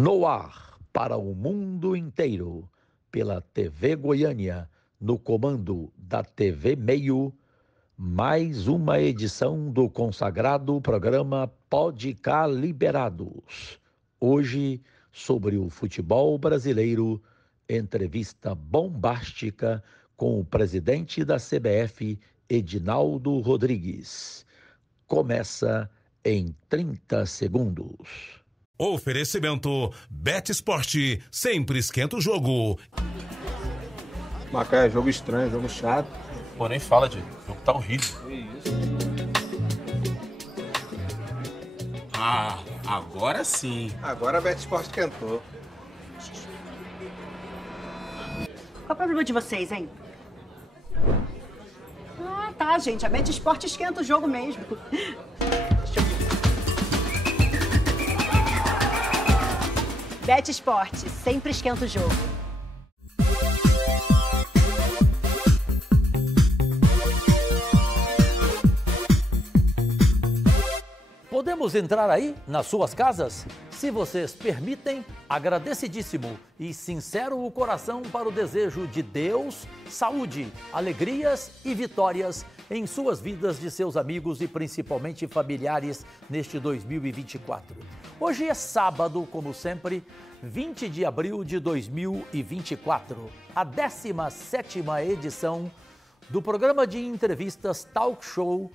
No ar para o mundo inteiro, pela TV Goiânia, no comando da TV Meio, mais uma edição do consagrado programa Pode Cá Liberados. Hoje, sobre o futebol brasileiro, entrevista bombástica com o presidente da CBF, Edinaldo Rodrigues. Começa em 30 segundos. Oferecimento Bet Sport, sempre esquenta o jogo. Macaé, é jogo estranho, jogo chato. Pô, nem fala, Diego. O jogo tá horrível. Que isso? Ah, agora sim. Agora a Bet Sport esquentou. Qual é o problema de vocês, hein? Ah, tá, gente. A Bet Sport esquenta o jogo mesmo. Bet Sport, sempre esquenta o jogo. Podemos entrar aí, nas suas casas? Se vocês permitem, agradecidíssimo e sincero o coração para o desejo de Deus, saúde, alegrias e vitórias em suas vidas de seus amigos e principalmente familiares neste 2024. Hoje é sábado, como sempre, 20 de abril de 2024, a 17ª edição do programa de entrevistas Talk Show.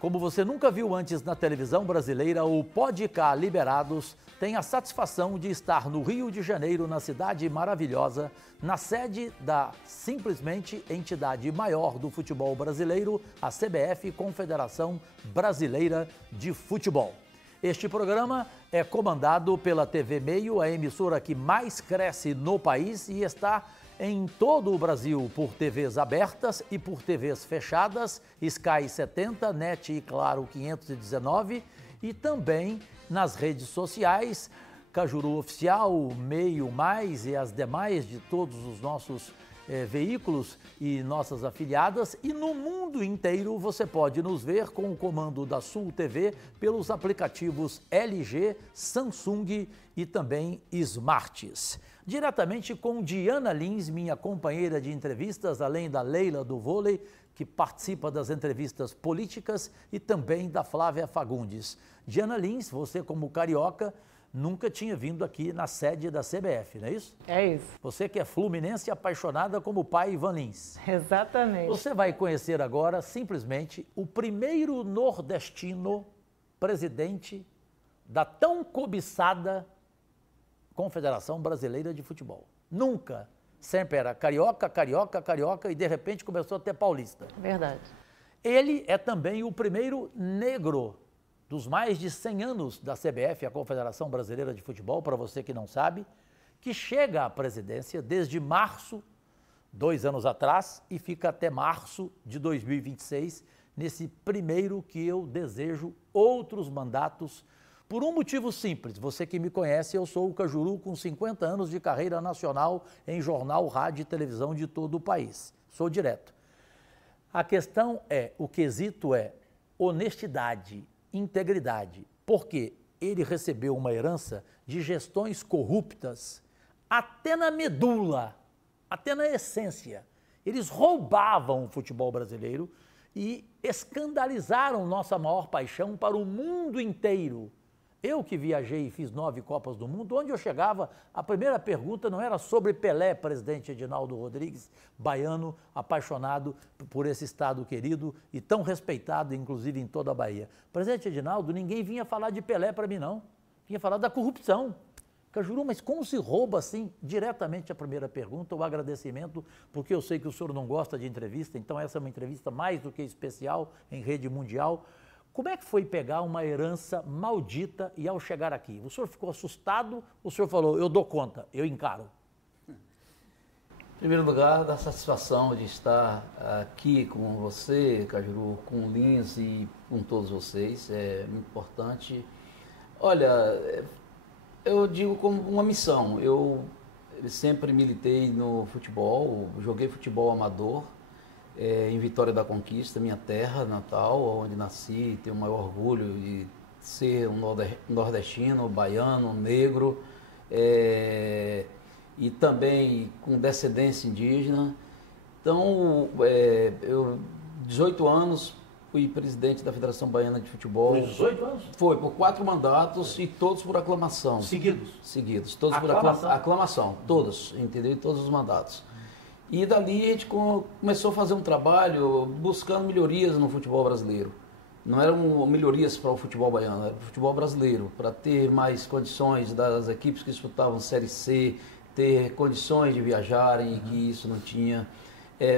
Como você nunca viu antes na televisão brasileira, o Pode Cá Liberados tem a satisfação de estar no Rio de Janeiro, na cidade maravilhosa, na sede da simplesmente entidade maior do futebol brasileiro, a CBF, Confederação Brasileira de Futebol. Este programa é comandado pela TV Meio, a emissora que mais cresce no país e está em todo o Brasil por TVs abertas e por TVs fechadas, Sky 70, NET e Claro 519, e também nas redes sociais, Cajuru Oficial, Meio Mais e as demais de todos os nossos veículos e nossas afiliadas, e no mundo inteiro você pode nos ver com o comando da Sul TV pelos aplicativos LG, Samsung e também Smarts. Diretamente com Diana Lins, minha companheira de entrevistas, além da Leila do vôlei, que participa das entrevistas políticas, e também da Flávia Fagundes. Diana Lins, você como carioca, nunca tinha vindo aqui na sede da CBF, não é isso? É isso. Você que é fluminense e apaixonada como o pai Ivan Lins. Exatamente. Você vai conhecer agora, simplesmente, o primeiro nordestino presidente da tão cobiçada Confederação Brasileira de Futebol. Nunca. Sempre era carioca, carioca, carioca e de repente começou a ter paulista. Verdade. Ele é também o primeiro negro dos mais de 100 anos da CBF, a Confederação Brasileira de Futebol, para você que não sabe, que chega à presidência desde março, 2 anos atrás, e fica até março de 2026, nesse primeiro que eu desejo outros mandatos. Por um motivo simples, você que me conhece, eu sou o Cajuru com 50 anos de carreira nacional em jornal, rádio e televisão de todo o país. Sou direto. A questão é, o quesito é honestidade, integridade, porque ele recebeu uma herança de gestões corruptas até na medula, até na essência. Eles roubavam o futebol brasileiro e escandalizaram nossa maior paixão para o mundo inteiro. Eu que viajei e fiz 9 Copas do Mundo, onde eu chegava, a primeira pergunta não era sobre Pelé, presidente Edinaldo Rodrigues, baiano, apaixonado por esse estado querido e tão respeitado, inclusive em toda a Bahia. Presidente Edinaldo, ninguém vinha falar de Pelé para mim, não. Vinha falar da corrupção. Cajuru, mas como se rouba assim, diretamente a primeira pergunta, o agradecimento, porque eu sei que o senhor não gosta de entrevista, então essa é uma entrevista mais do que especial em rede mundial. Como é que foi pegar uma herança maldita e ao chegar aqui? O senhor ficou assustado? O senhor falou, eu dou conta, eu encaro? Em primeiro lugar, da satisfação de estar aqui com você, Cajuru, com o Lins e com todos vocês. É muito importante. Olha, eu digo como uma missão. Eu sempre militei no futebol, joguei futebol amador, em Vitória da Conquista, minha terra natal, onde nasci, tenho o maior orgulho de ser um nordestino, baiano, negro e também com descendência indígena. Então, eu, 18 anos, fui presidente da Federação Baiana de Futebol. Por 18 anos? Foi, por 4 mandatos e todos por aclamação. Seguidos? Seguidos, todos Aclamação? por aclamação, todos, entendeu? Em todos os mandatos. E dali a gente começou a fazer um trabalho buscando melhorias no futebol brasileiro. Não eram melhorias para o futebol baiano, era para o futebol brasileiro, para ter mais condições das equipes que disputavam Série C, ter condições de viajarem, e que isso não tinha.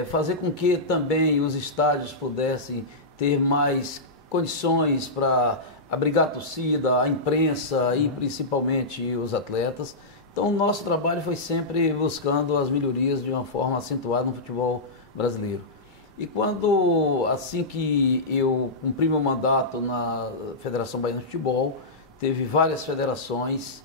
Fazer com que também os estádios pudessem ter mais condições para abrigar a torcida, a imprensa e principalmente os atletas. Então, o nosso trabalho foi sempre buscando as melhorias de uma forma acentuada no futebol brasileiro. E assim que eu cumpri meu mandato na Federação Baiana de Futebol, teve várias federações,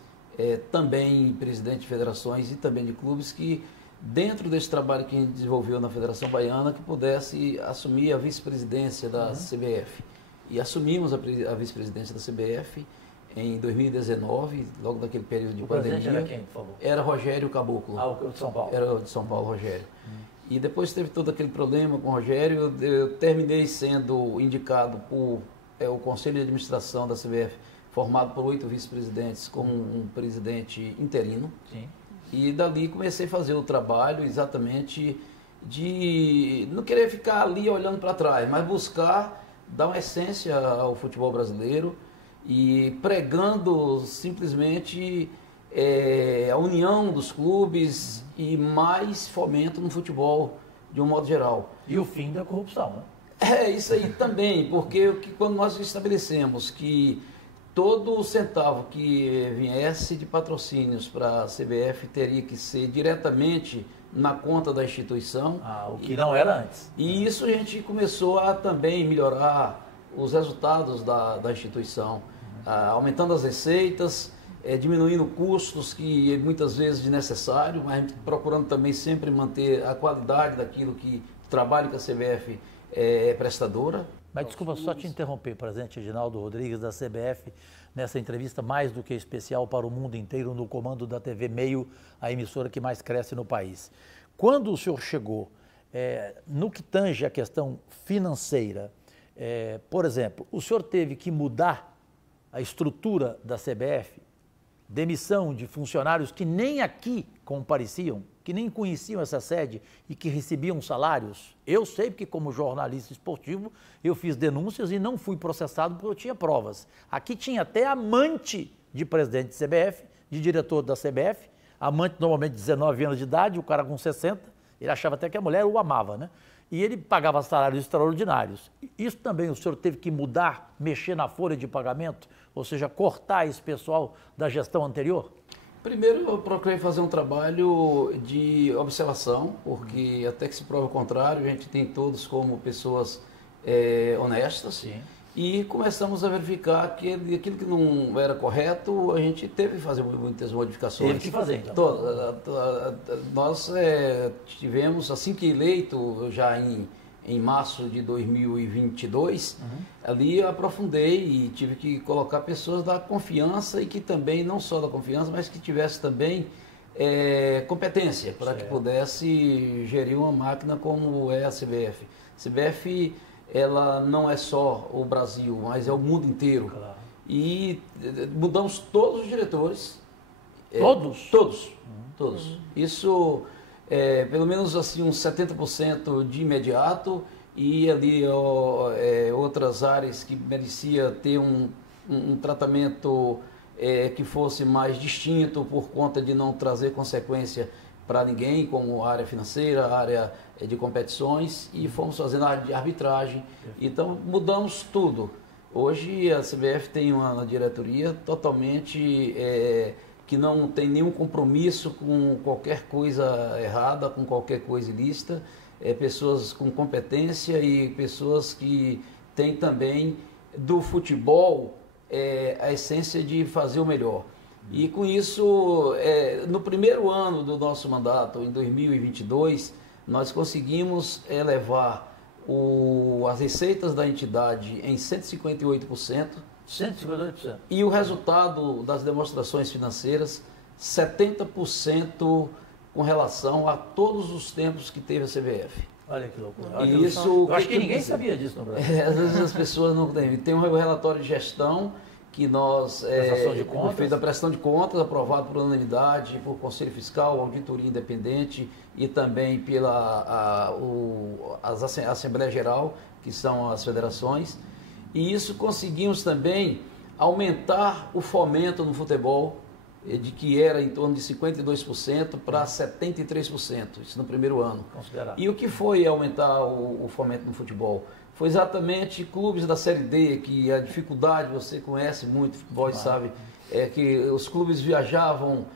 também presidente de federações e também de clubes, que dentro desse trabalho que a gente desenvolveu na Federação Baiana, que pudesse assumir a vice-presidência da CBF. E assumimos a vice-presidência da CBF em 2019, logo naquele período de pandemia. O presidente era quem, por favor? Era Rogério Caboclo. O de São Paulo. Era o de São Paulo, Rogério. E depois teve todo aquele problema com o Rogério, eu terminei sendo indicado por o Conselho de Administração da CBF, formado por 8 vice-presidentes, como um presidente interino. Sim. E dali comecei a fazer o trabalho exatamente de não querer ficar ali olhando para trás, mas buscar dar uma essência ao futebol brasileiro e pregando simplesmente a união dos clubes e mais fomento no futebol de um modo geral. E o fim da corrupção, né? Isso aí também, porque quando nós estabelecemos que todo centavo que viesse de patrocínios para a CBF teria que ser diretamente na conta da instituição. O que não era antes. E isso a gente começou a também melhorar os resultados da instituição, aumentando as receitas, diminuindo custos que muitas vezes desnecessário, mas procurando também sempre manter a qualidade daquilo trabalho que a CBF é prestadora. Mas desculpa só te interromper, presidente Reginaldo Rodrigues, da CBF, nessa entrevista mais do que especial para o mundo inteiro, no comando da TV Meio, a emissora que mais cresce no país. Quando o senhor chegou, no que tange a questão financeira, por exemplo, o senhor teve que mudar a estrutura da CBF, demissão de funcionários que nem aqui compareciam, que nem conheciam essa sede e que recebiam salários. Eu sei porque, como jornalista esportivo, eu fiz denúncias e não fui processado porque eu tinha provas. Aqui tinha até amante de presidente da CBF, de diretor da CBF, amante normalmente de 19 anos de idade, o cara com 60, ele achava até que a mulher o amava, né? E ele pagava salários extraordinários. Isso também o senhor teve que mudar, mexer na folha de pagamento, ou seja, cortar esse pessoal da gestão anterior? Primeiro, eu procurei fazer um trabalho de observação, porque até que se prove o contrário, a gente tem todos como pessoas honestas. Sim. E começamos a verificar que aquilo que não era correto, a gente teve que fazer muitas modificações. Teve que fazer, então. Nós tivemos, assim que eleito, já em março de 2022, ali eu aprofundei e tive que colocar pessoas da confiança e que também, não só da confiança, mas que tivesse também competência para que pudesse gerir uma máquina como é a CBF. A CBF, ela não é só o Brasil, mas é o mundo inteiro. Claro. E mudamos todos os diretores. Todos? Todos. Isso... pelo menos assim uns 70% de imediato e ali outras áreas que merecia ter um tratamento que fosse mais distinto por conta de não trazer consequência para ninguém, como a área financeira, a área de competições, e fomos fazendo a área de arbitragem. Então mudamos tudo. Hoje a CBF tem uma diretoria totalmente... que não tem nenhum compromisso com qualquer coisa errada, com qualquer coisa ilícita, pessoas com competência e pessoas que têm também do futebol a essência de fazer o melhor. E com isso, no primeiro ano do nosso mandato, em 2022, nós conseguimos elevar as receitas da entidade em 158%, 158%. e o resultado das demonstrações financeiras 70% com relação a todos os tempos que teve a CBF. Olha que loucura. E isso, eu acho que ninguém sabia disso no Brasil. Às vezes as pessoas não têm. Tem um relatório de gestão que nós fez a prestação de contas, aprovado por unanimidade, por Conselho Fiscal, Auditoria Independente e também pela Assembleia Geral, que são as federações. E isso conseguimos também aumentar o fomento no futebol, de que era em torno de 52% para 73%, isso no primeiro ano. Considerado. E o que foi aumentar o fomento no futebol? Foi exatamente clubes da Série D, que a dificuldade, você conhece muito futebol e sabe, é que os clubes viajavam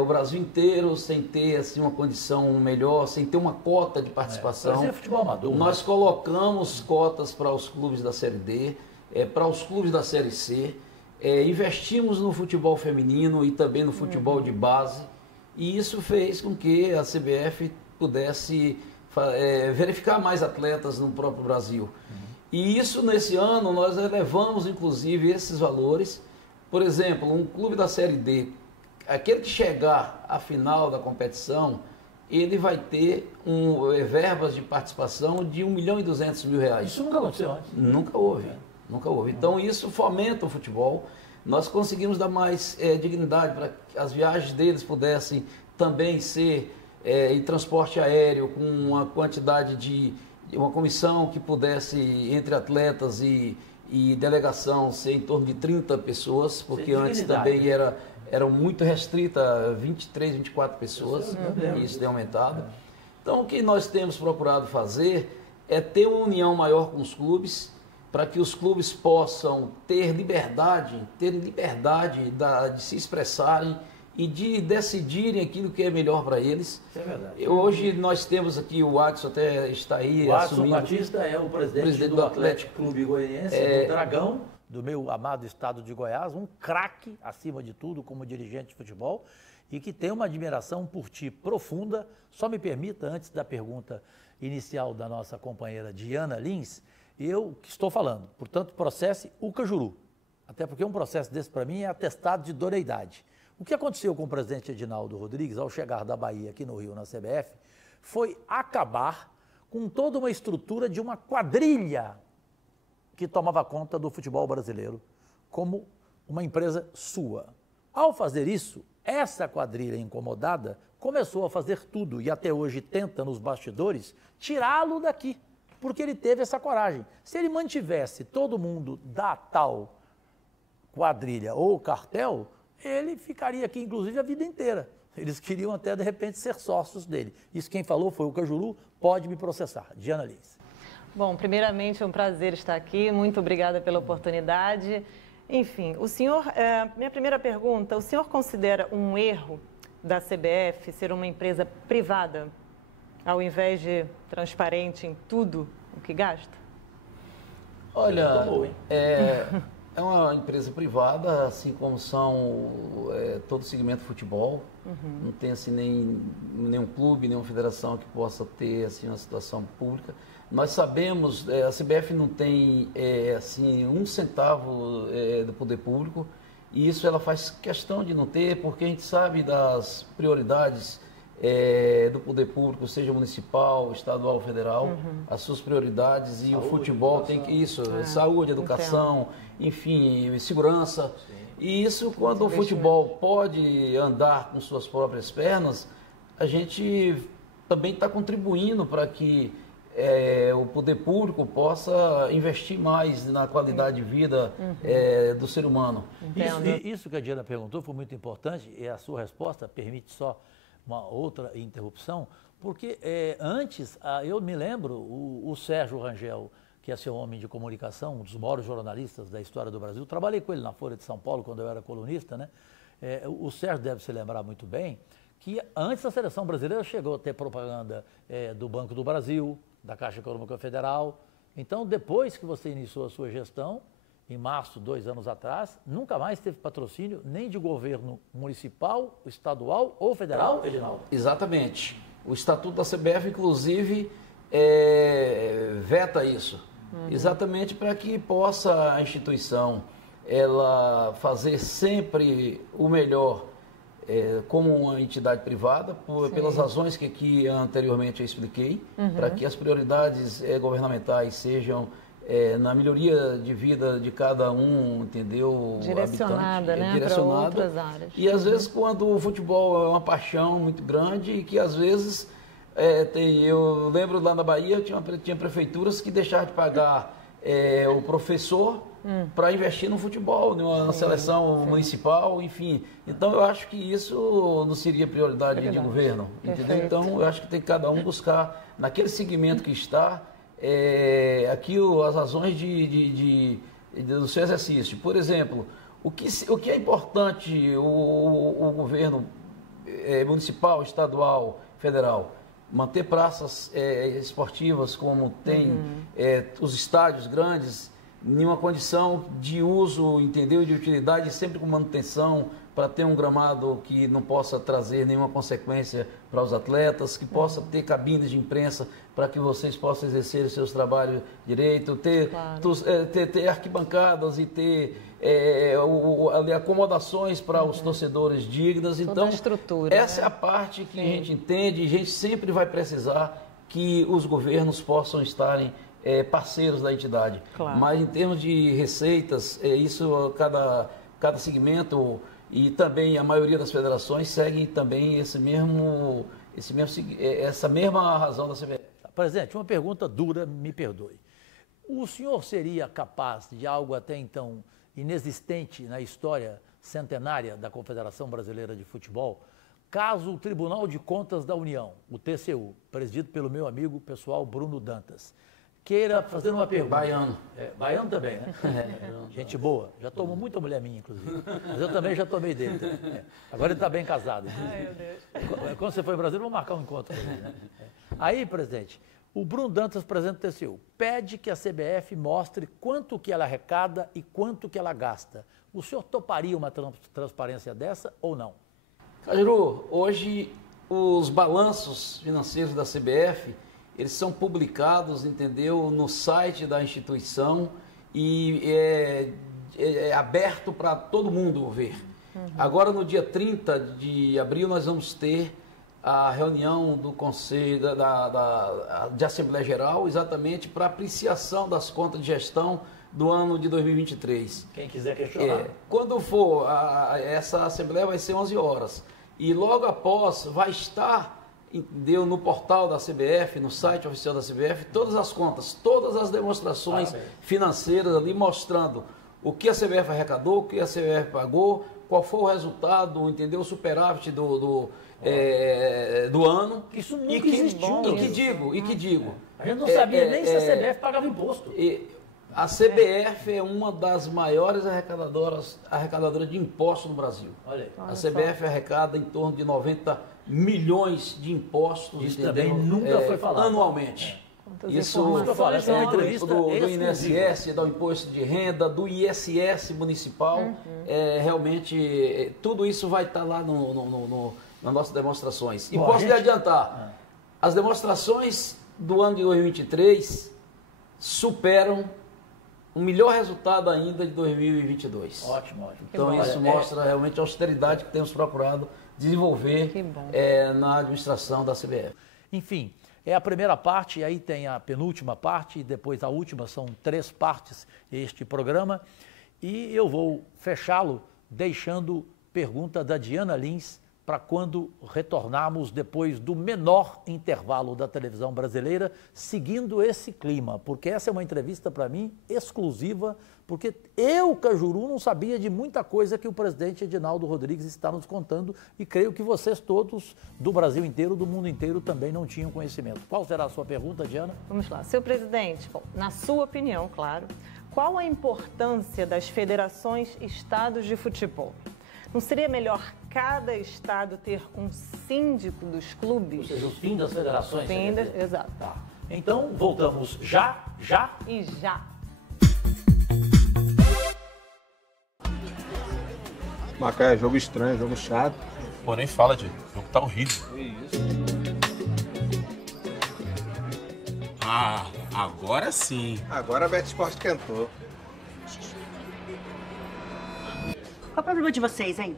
o Brasil inteiro sem ter assim, uma condição melhor, sem ter uma cota de participação. Brasil é futebol amador. Nós colocamos cotas para os clubes da Série D, para os clubes da Série C, investimos no futebol feminino e também no futebol de base, e isso fez com que a CBF pudesse verificar mais atletas no próprio Brasil. E isso, nesse ano, nós elevamos, inclusive, esses valores. Por exemplo, um clube da Série D, aquele que chegar à final da competição, ele vai ter verbas de participação de R$ 1.200.000. Isso nunca aconteceu antes. Nunca houve. Nunca houve. Então, isso fomenta o futebol. Nós conseguimos dar mais dignidade para que as viagens deles pudessem também ser em transporte aéreo, com uma quantidade de uma comissão que pudesse, entre atletas e delegação, ser em torno de 30 pessoas, porque antes também era muito restrita, 23, 24 pessoas, e isso tem aumentado. Então, o que nós temos procurado fazer é ter uma união maior com os clubes, para que os clubes possam ter liberdade de se expressarem e de decidirem aquilo que é melhor para eles. Isso é verdade. Hoje nós temos aqui, o Adson até está aí. O Adson Batista é o presidente do Atlético Clube Goianiense, do Dragão, do meu amado estado de Goiás, um craque, acima de tudo, como dirigente de futebol, e que tem uma admiração por ti profunda. Só me permita, antes da pergunta inicial da nossa companheira Diana Lins, eu que estou falando, portanto, processe o Cajuru, até porque um processo desse para mim é atestado de idoneidade. O que aconteceu com o presidente Edinaldo Rodrigues ao chegar da Bahia aqui no Rio, na CBF, foi acabar com toda uma estrutura de uma quadrilha que tomava conta do futebol brasileiro como uma empresa sua. Ao fazer isso, essa quadrilha incomodada começou a fazer tudo e até hoje tenta nos bastidores tirá-lo daqui, porque ele teve essa coragem. Se ele mantivesse todo mundo da tal quadrilha ou cartel, ele ficaria aqui, inclusive, a vida inteira. Eles queriam até, de repente, ser sócios dele. Isso quem falou foi o Cajuru, pode me processar. Diana Lins. Bom, primeiramente é um prazer estar aqui, muito obrigada pela oportunidade. Enfim, o senhor, minha primeira pergunta, o senhor considera um erro da CBF ser uma empresa privada, ao invés de transparente em tudo o que gasta? Olha, é uma empresa privada, assim como são todo o segmento de futebol. Não tem assim, nenhum clube, nenhuma federação que possa ter assim, uma situação pública. Nós sabemos, a CBF não tem assim, um centavo do poder público, e isso ela faz questão de não ter, porque a gente sabe das prioridades do poder público, seja municipal, estadual ou federal, as suas prioridades, e saúde, o futebol educação. Tem que isso, saúde, educação, enfim, segurança. Sim. E isso, quando o futebol pode andar com suas próprias pernas, a gente também está contribuindo para que o poder público possa investir mais na qualidade de vida do ser humano. Isso que a Diana perguntou foi muito importante, e a sua resposta permite só uma outra interrupção, porque antes, eu me lembro, o Sérgio Rangel, que é seu homem de comunicação, um dos maiores jornalistas da história do Brasil, trabalhei com ele na Folha de São Paulo, quando eu era colunista, né? O Sérgio deve se lembrar muito bem que antes a seleção brasileira chegou a ter propaganda do Banco do Brasil, da Caixa Econômica Federal. Então, depois que você iniciou a sua gestão, em março, 2 anos atrás, nunca mais teve patrocínio nem de governo municipal, estadual ou federal, Edinaldo? Exatamente. O Estatuto da CBF, inclusive, veta isso. Exatamente para que possa a instituição ela fazer sempre o melhor como uma entidade privada, pelas razões que aqui anteriormente eu expliquei, para que as prioridades governamentais sejam na melhoria de vida de cada um, entendeu? Direcionada, habitante, né? direcionada. Para outras áreas. E às vezes quando o futebol é uma paixão muito grande e que às vezes eu lembro lá na Bahia tinha prefeituras que deixavam de pagar o professor para investir no futebol, na seleção municipal, enfim. Então eu acho que isso não seria prioridade de governo, entendeu? Então eu acho que tem que cada um buscar naquele segmento que está aqui as razões do seu exercício. Por exemplo, o que é importante o governo municipal, estadual, federal? Manter praças esportivas como tem os estádios grandes, em uma condição de uso, entendeu, de utilidade, sempre com manutenção, para ter um gramado que não possa trazer nenhuma consequência para os atletas, que possa ter cabines de imprensa para que vocês possam exercer os seus trabalhos direito, ter arquibancadas e ter acomodações para os torcedores dignas. Toda Então, a estrutura, essa é a parte que a gente entende e a gente sempre vai precisar que os governos possam estarem parceiros da entidade. Claro. Mas em termos de receitas, isso cada segmento e também a maioria das federações seguem também essa mesma razão da CBF. Presidente, uma pergunta dura, me perdoe. O senhor seria capaz de algo até então inexistente na história centenária da Confederação Brasileira de Futebol, caso o Tribunal de Contas da União, o TCU, presidido pelo meu amigo pessoal Bruno Dantas, queira fazer uma pergunta? Baiano. Baiano também, né? Gente boa. Já tomou muita mulher minha, inclusive. Mas eu também já tomei dele. Agora ele está bem casado. Ai, meu Deus. Quando você for em Brasília, vamos marcar um encontro com ele, né? Aí, presidente, o Bruno Dantas, presidente do TCU, pede que a CBF mostre quanto que ela arrecada e quanto que ela gasta. O senhor toparia uma transparência dessa ou não? Cajuru, hoje os balanços financeiros da CBF, eles são publicados, entendeu, no site da instituição e é aberto para todo mundo ver. Agora, no dia 30 de abril, nós vamos ter a reunião do Conselho de Assembleia Geral, exatamente para apreciação das contas de gestão do ano de 2023. Quem quiser questionar. Quando for, essa Assembleia vai ser 11 horas. E logo após vai estar no portal da CBF, no site oficial da CBF, todas as contas, todas as demonstrações financeiras ali mostrando o que a CBF arrecadou, o que a CBF pagou, qual foi o resultado, entendeu? O superávit do ano. Isso nunca existiu. E que digo. A gente não sabia nem se a CBF pagava imposto. A CBF é uma das maiores arrecadadoras de impostos no Brasil. Olha aí. A CBF arrecada em torno de 90 milhões de impostos. Isso também nunca foi falado. Anualmente. Isso essa é uma entrevista do INSS, do imposto de renda, do ISS municipal. Realmente, tudo isso vai estar lá nas nossas demonstrações. E posso lhe adiantar, as demonstrações do ano de 2023 superam um melhor resultado ainda de 2022. Ótimo. Então isso mostra realmente a austeridade que temos procurado desenvolver na administração da CBF. Enfim, é a primeira parte, e aí tem a penúltima parte, e depois a última, são 3 partes este programa. E eu vou fechá-lo deixando pergunta da Diana Lins para quando retornarmos depois do menor intervalo da televisão brasileira, seguindo esse clima, porque essa é uma entrevista para mim exclusiva, porque eu, Cajuru, não sabia de muita coisa que o presidente Edinaldo Rodrigues está nos contando e creio que vocês todos do Brasil inteiro, do mundo inteiro também não tinham conhecimento. Qual será a sua pergunta, Diana? Vamos lá. Seu presidente, na sua opinião, claro, qual a importância das federações estados de futebol? Não seria melhor cada estado ter um síndico dos clubes? Ou seja, o fim das federações. Exato. Tá. Então, voltamos já. E já. Macaé, jogo estranho, jogo chato. Pô, nem fala, Diego. O jogo tá horrível. Ah, agora sim. Agora a BetSport cantou. Qual o problema de vocês, hein?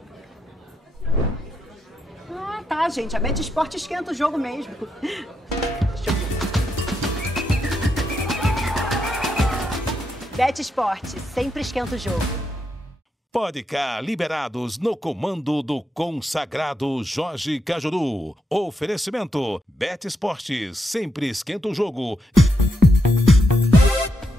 esquentar, gente. A Bet Sport esquenta o jogo mesmo. Deixa eu ver. Bet Sport, sempre esquenta o jogo. Podcast liberados no comando do consagrado Jorge Cajuru. Oferecimento: Bet Esportes, sempre esquenta o jogo.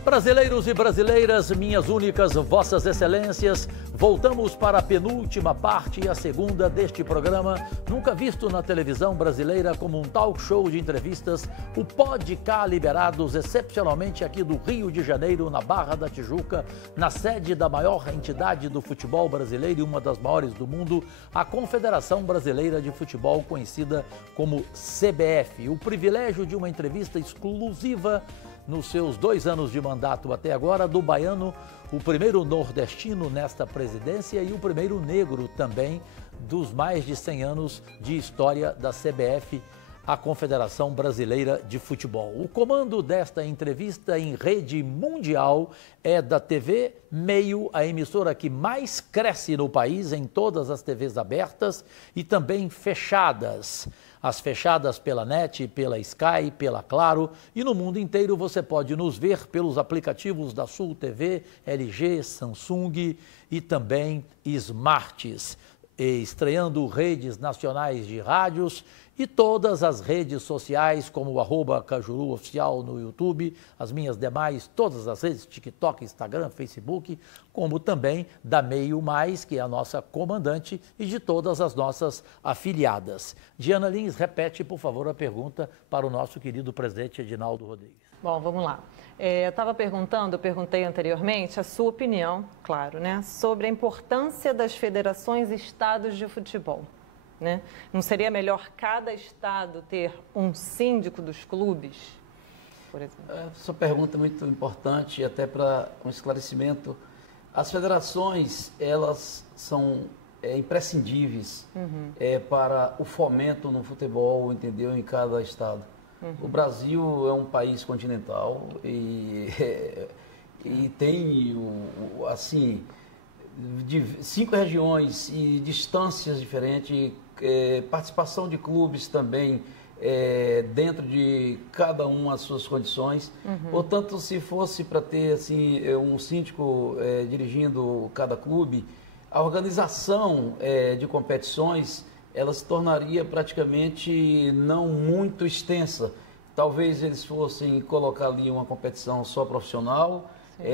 Brasileiros e brasileiras, minhas únicas, vossas excelências, voltamos para a penúltima parte e a segunda deste programa, nunca visto na televisão brasileira como um talk show de entrevistas, o Podcast Liberados, excepcionalmente aqui do Rio de Janeiro, na Barra da Tijuca, na sede da maior entidade do futebol brasileiro e uma das maiores do mundo, a Confederação Brasileira de Futebol, conhecida como CBF. O privilégio de uma entrevista exclusiva nos seus 2 anos de mandato até agora, do baiano, o primeiro nordestino nesta presidência e o primeiro negro também dos mais de 100 anos de história da CBF, a Confederação Brasileira de Futebol. O comando desta entrevista em rede mundial é da TV Meio, a emissora que mais cresce no país em todas as TVs abertas e também fechadas. As fechadas pela NET, pela Sky, pela Claro, e no mundo inteiro você pode nos ver pelos aplicativos da Sul TV, LG, Samsung e também Smarts, estreando redes nacionais de rádios e todas as redes sociais, como o @Cajuru Oficial no YouTube, as minhas demais, todas as redes, TikTok, Instagram, Facebook, como também da Meio Mais, que é a nossa comandante, e de todas as nossas afiliadas. Diana Lins, repete, por favor, a pergunta para o nosso querido presidente Edinaldo Rodrigues. Bom, vamos lá. Eu perguntei anteriormente a sua opinião, claro, né, sobre a importância das federações e estados de futebol. Né? Não seria melhor cada estado ter um síndico dos clubes, por exemplo? Essa pergunta é muito importante, até para um esclarecimento. As federações, elas são imprescindíveis para o fomento no futebol, entendeu, em cada estado. O Brasil é um país continental e tem, assim, de 5 regiões e distâncias diferentes, participação de clubes também dentro de cada uma as suas condições. Portanto, se fosse para ter assim, um síndico dirigindo cada clube, a organização de competições ela se tornaria praticamente não muito extensa. Talvez eles fossem colocar ali uma competição só profissional,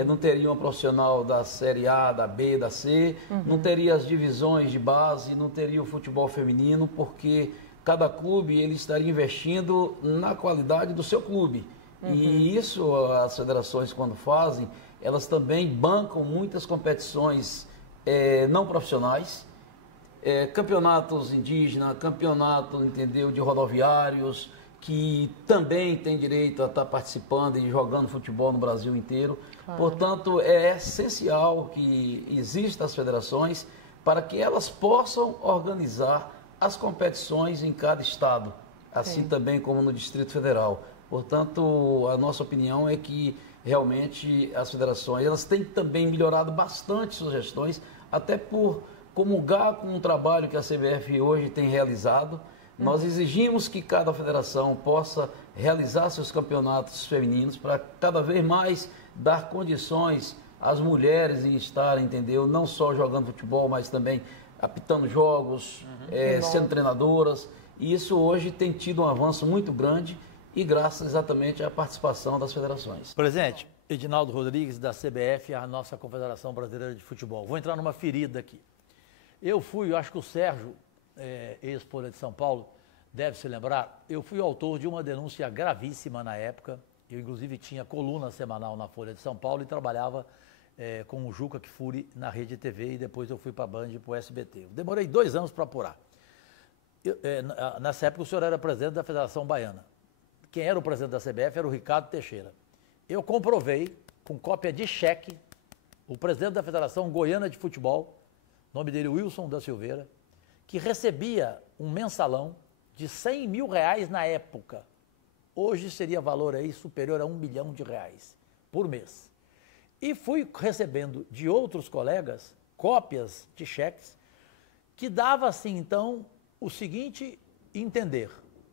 não teria uma profissional da Série A, da B, da C, não teria as divisões de base, não teria o futebol feminino, porque cada clube ele estaria investindo na qualidade do seu clube. E isso as federações, quando fazem, elas também bancam muitas competições não profissionais, campeonatos indígenas, campeonato, entendeu, de rodoviários, que também tem direito a estar participando e jogando futebol no Brasil inteiro. Claro. Portanto, é essencial que existam as federações para que elas possam organizar as competições em cada estado, assim também como no Distrito Federal. Portanto, a nossa opinião é que realmente as federações elas têm também melhorado bastante suas gestões, até por comungar com o trabalho que a CBF hoje tem realizado. Nós exigimos que cada federação possa realizar seus campeonatos femininos para cada vez mais dar condições às mulheres em estarem, entendeu? Não só jogando futebol, mas também apitando jogos, sendo treinadoras. E isso hoje tem tido um avanço muito grande e graças exatamente à participação das federações. Presidente, Edinaldo Rodrigues, da CBF, a nossa Confederação Brasileira de Futebol. Vou entrar numa ferida aqui. Eu acho que o Sérgio, ex-Folha de São Paulo, deve se lembrar, eu fui autor de uma denúncia gravíssima na época. Eu, inclusive, tinha coluna semanal na Folha de São Paulo e trabalhava com o Juca Kfouri na Rede TV e depois eu fui para a Band e para o SBT. Eu demorei 2 anos para apurar. Nessa época, o senhor era presidente da Federação Baiana. Quem era o presidente da CBF era o Ricardo Teixeira. Eu comprovei, com cópia de cheque, o presidente da Federação Goiana de Futebol, nome dele Wilson da Silveira, que recebia um mensalão de R$100 mil na época. Hoje seria valor aí superior a R$1 milhão por mês. E fui recebendo de outros colegas cópias de cheques que dava assim, então, o seguinte entender.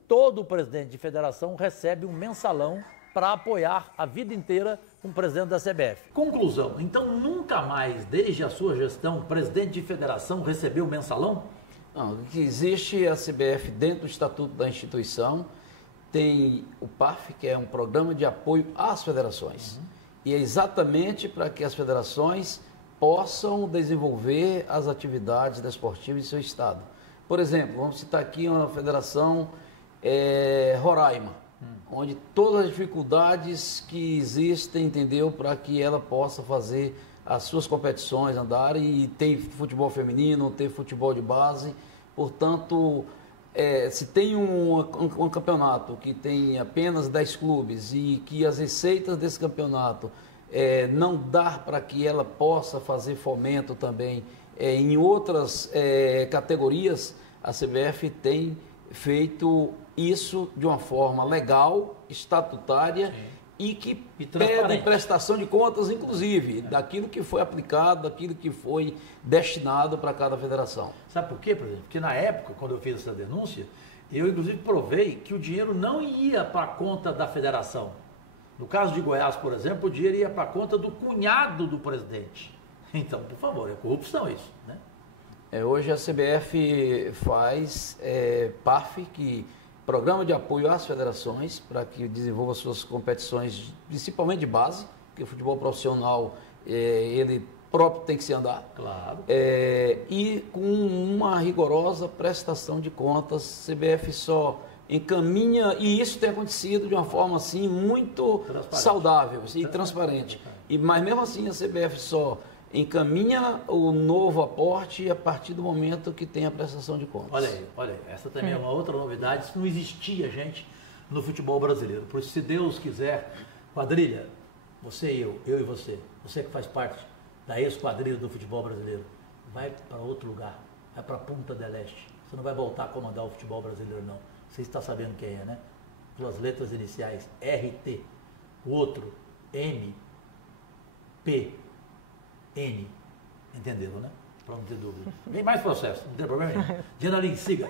Todo presidente de federação recebe um mensalão para apoiar a vida inteira um presidente da CBF. Conclusão, então nunca mais, desde a sua gestão, o presidente de federação recebeu mensalão? Não, o que existe a CBF dentro do estatuto da instituição, tem o PAF, que é um programa de apoio às federações. E é exatamente para que as federações possam desenvolver as atividades desportivas em seu estado. Por exemplo, vamos citar aqui uma federação Roraima, onde todas as dificuldades que existem, entendeu, para que ela possa fazer as suas competições andarem, e tem futebol feminino, tem futebol de base, portanto, se tem um campeonato que tem apenas 10 clubes e que as receitas desse campeonato não dá para que ela possa fazer fomento também em outras categorias, a CBF tem feito isso de uma forma legal, estatutária. Sim. E que pedem prestação de contas, inclusive, daquilo que foi aplicado, daquilo que foi destinado para cada federação. Sabe por quê, presidente? Porque na época, quando eu fiz essa denúncia, eu inclusive provei que o dinheiro não ia para a conta da federação. No caso de Goiás, por exemplo, o dinheiro ia para a conta do cunhado do presidente. Então, por favor, é corrupção isso, né? Hoje a CBF faz PAF, Programa de Apoio às Federações, para que desenvolva suas competições, principalmente de base, porque o futebol profissional, ele próprio tem que se andar. Claro. E com uma rigorosa prestação de contas, a CBF só encaminha, e isso tem acontecido de uma forma assim muito saudável e transparente. Mas mesmo assim a CBF só encaminha o novo aporte a partir do momento que tem a prestação de contas. Olha aí, essa também é uma outra novidade, isso não existia, gente, no futebol brasileiro. Por isso, se Deus quiser, quadrilha, você e eu e você que faz parte da ex-quadrilha do futebol brasileiro, vai para outro lugar, vai para Punta del Este. Você não vai voltar a comandar o futebol brasileiro, não. Você está sabendo quem é, né? Pelas letras iniciais, RT, o outro, M, P, N. Entenderam, né? Para não ter dúvida. Vem mais processo, não tem problema nenhum. Genalin, siga.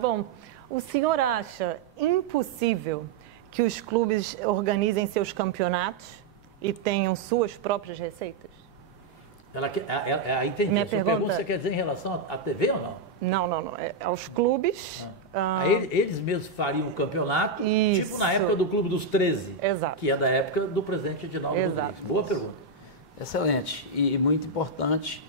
Bom, o senhor acha impossível que os clubes organizem seus campeonatos e tenham suas próprias receitas? Entendi. Minha pergunta você quer dizer em relação à TV ou não? Não. Aos clubes. Eles mesmos fariam o campeonato, isso. Tipo na época do Clube dos 13. Exato. Que é da época do presidente Edinaldo Rodrigues. Boa pergunta. Excelente e muito importante.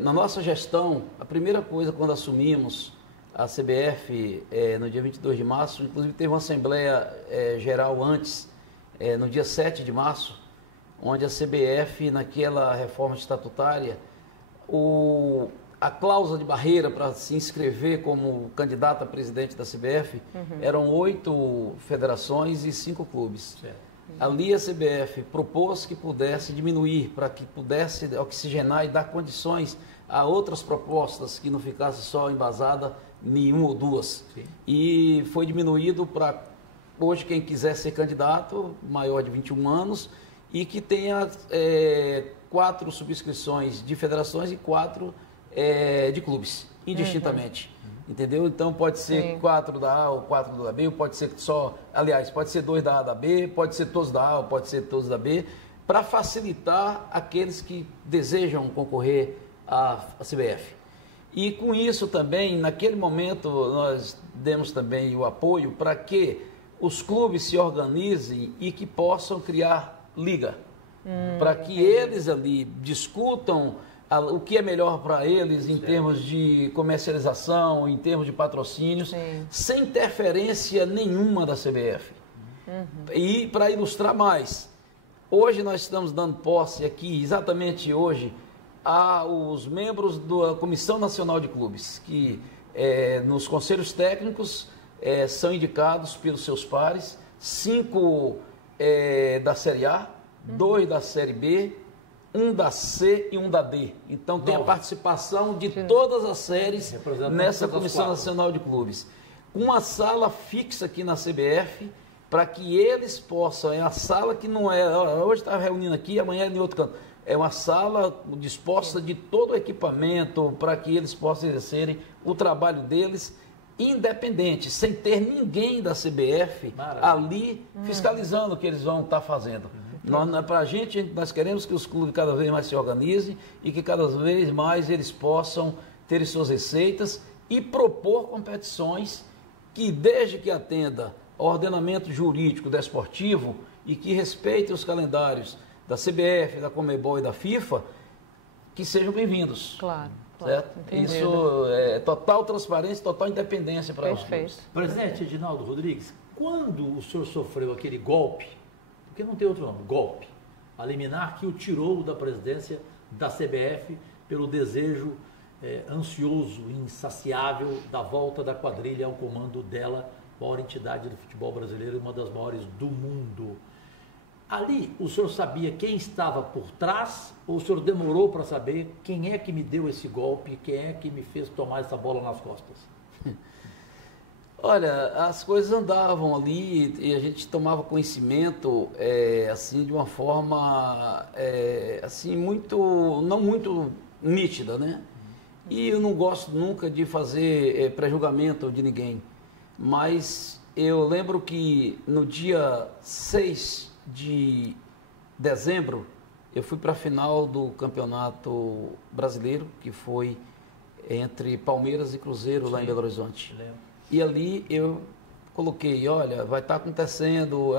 Na nossa gestão, a primeira coisa quando assumimos a CBF no dia 22 de março, inclusive teve uma Assembleia Geral antes, no dia 7 de março, onde a CBF, naquela reforma estatutária, a cláusula de barreira para se inscrever como candidato a presidente da CBF eram 8 federações e 5 clubes. Certo. Ali a CBF propôs que pudesse diminuir, para que pudesse oxigenar e dar condições a outras propostas que não ficasse só embasada em 1 ou 2. Sim. E foi diminuído para, hoje, quem quiser ser candidato, maior de 21 anos, e que tenha 4 subscrições de federações e 4 de clubes, indistintamente. Entendeu? Então pode ser 4 da A ou 4 da B, ou pode ser só, aliás, pode ser 2 da A da B, pode ser todos da A ou pode ser todos da B, para facilitar aqueles que desejam concorrer à CBF. E com isso também, naquele momento, nós demos também o apoio para que os clubes se organizem e que possam criar liga, para que eles ali discutam o que é melhor para eles em termos de comercialização, em termos de patrocínios, sem interferência nenhuma da CBF. E para ilustrar mais, hoje nós estamos dando posse aqui, exatamente hoje, aos membros da Comissão Nacional de Clubes, que nos conselhos técnicos são indicados pelos seus pares, 5 da Série A, 2 da Série B, 1 da C e 1 da D. Então tem a participação de todas as séries nessa Comissão Nacional de Clubes. Uma sala fixa aqui na CBF, para que eles possam, a sala que não hoje está reunindo aqui, amanhã é em outro canto, é uma sala disposta de todo o equipamento para que eles possam exercerem o trabalho deles independente, sem ter ninguém da CBF ali fiscalizando o que eles vão estar fazendo. Para a gente, nós queremos que os clubes cada vez mais se organizem e que cada vez mais eles possam ter suas receitas e propor competições que, desde que atenda ao ordenamento jurídico desportivo e que respeite os calendários da CBF, da Conmebol e da FIFA, que sejam bem-vindos. Claro. Certo? Isso é total transparência, total independência para os clubes. Presidente Edinaldo Rodrigues, quando o senhor sofreu aquele golpe, porque não tem outro nome, golpe, a liminar que o tirou da presidência da CBF pelo desejo ansioso e insaciável da volta da quadrilha ao comando dela, maior entidade do futebol brasileiro e uma das maiores do mundo. Ali, o senhor sabia quem estava por trás ou o senhor demorou para saber quem é que me deu esse golpe, quem é que me fez tomar essa bola nas costas? Olha, as coisas andavam ali e a gente tomava conhecimento assim de uma forma assim não muito nítida, né? E eu não gosto nunca de fazer pré-julgamento de ninguém, mas eu lembro que no dia 6 de dezembro eu fui para a final do Campeonato Brasileiro, que foi entre Palmeiras e Cruzeiro, lá em Belo Horizonte. E ali eu coloquei, olha, vai estar acontecendo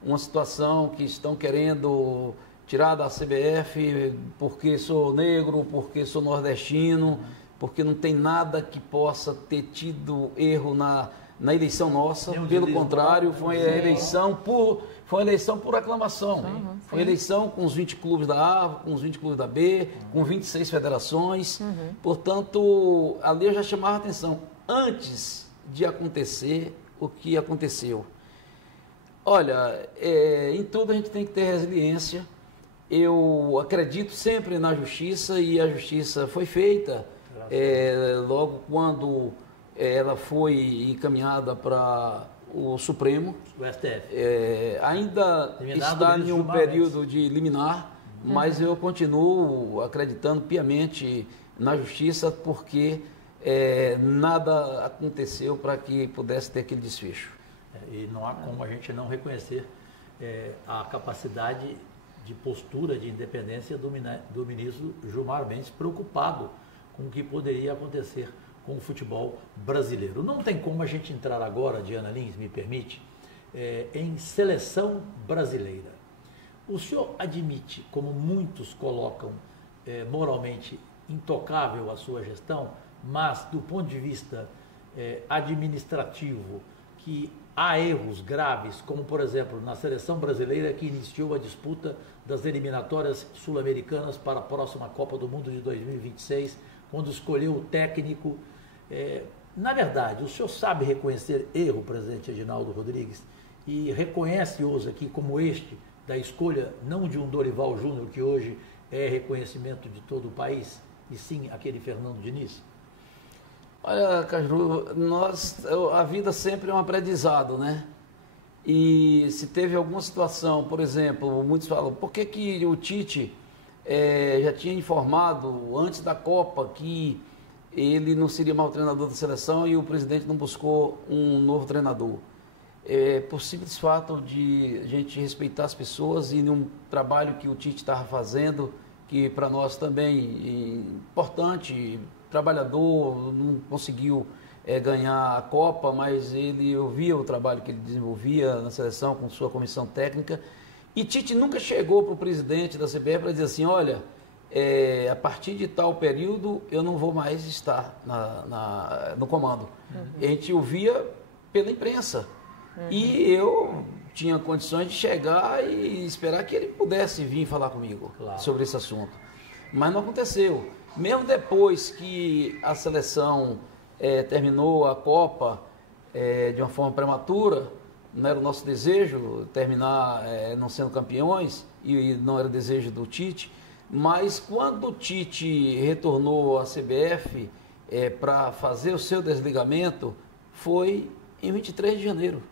uma situação que estão querendo tirar da CBF porque sou negro, porque sou nordestino, porque não tem nada que possa ter tido erro na eleição nossa. Pelo contrário, foi uma eleição por aclamação. Foi eleição com os 20 clubes da A, com os 20 clubes da B, com 26 federações. Portanto, ali eu já chamava a atenção antes de acontecer o que aconteceu. Olha, em tudo a gente tem que ter resiliência. Eu acredito sempre na justiça e a justiça foi feita logo quando ela foi encaminhada para o Supremo. O STF. Ainda está em um período de liminar, mas eu continuo acreditando piamente na justiça porque nada aconteceu para que pudesse ter aquele desfecho. E não há como a gente não reconhecer a capacidade de postura de independência do ministro Gilmar Mendes, preocupado com o que poderia acontecer com o futebol brasileiro. Não tem como a gente entrar agora, Diana Lins, me permite, em seleção brasileira. O senhor admite, como muitos colocam moralmente intocável a sua gestão, mas do ponto de vista administrativo, que há erros graves, como por exemplo na seleção brasileira que iniciou a disputa das eliminatórias sul-americanas para a próxima Copa do Mundo de 2026, quando escolheu o técnico. Na verdade, o senhor sabe reconhecer erro, presidente Edinaldo Rodrigues, e reconhece-os aqui como este, da escolha não de um Dorival Júnior, que hoje é reconhecimento de todo o país, e sim aquele Fernando Diniz? Olha, Caju, a vida sempre é um aprendizado, né? E se teve alguma situação, por exemplo, muitos falam, por que o Tite já tinha informado antes da Copa que ele não seria mau treinador da seleção e o presidente não buscou um novo treinador? Por simples fato de a gente respeitar as pessoas e num trabalho que o Tite estava fazendo, que para nós também importante, trabalhador, não conseguiu ganhar a Copa, mas eu via o trabalho que ele desenvolvia na seleção com sua comissão técnica. E Tite nunca chegou para o presidente da CBF para dizer assim, olha, a partir de tal período eu não vou mais estar no comando. A gente ouvia pela imprensa. E eu tinha condições de chegar e esperar que ele pudesse vir falar comigo sobre esse assunto. Mas não aconteceu. Mesmo depois que a seleção terminou a Copa de uma forma prematura, não era o nosso desejo terminar não sendo campeões, e não era o desejo do Tite, mas quando o Tite retornou à CBF para fazer o seu desligamento, foi em 23 de janeiro.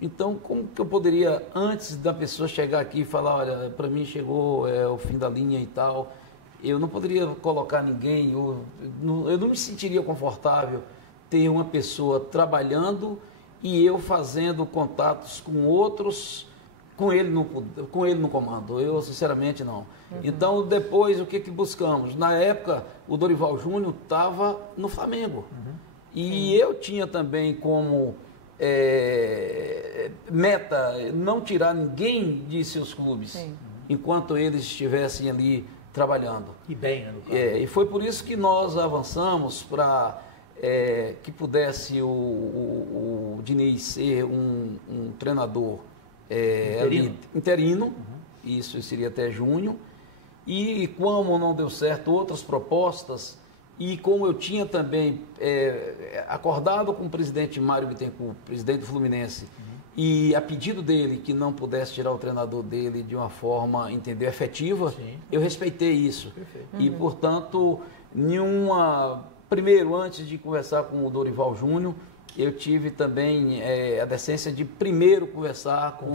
Então, como que eu poderia, antes da pessoa chegar aqui e falar, olha, para mim chegou o fim da linha e tal, eu não poderia colocar ninguém, eu não me sentiria confortável ter uma pessoa trabalhando e eu fazendo contatos com outros, com ele no comando. Eu, sinceramente, não. Então, depois, o que buscamos? Na época, o Dorival Júnior estava no Flamengo. E eu tinha também como meta não tirar ninguém de seus clubes, enquanto eles estivessem ali trabalhando. E bem, né, no caso. E foi por isso que nós avançamos para que pudesse o Diniz ser um treinador interino, isso seria até junho, e como não deu certo outras propostas, e como eu tinha também acordado com o presidente Mário Bittencourt, presidente do Fluminense, e a pedido dele que não pudesse tirar o treinador dele de uma forma, entendeu, efetiva, eu respeitei isso. E, portanto, primeiro, antes de conversar com o Dorival Júnior, eu tive também a decência de primeiro conversar com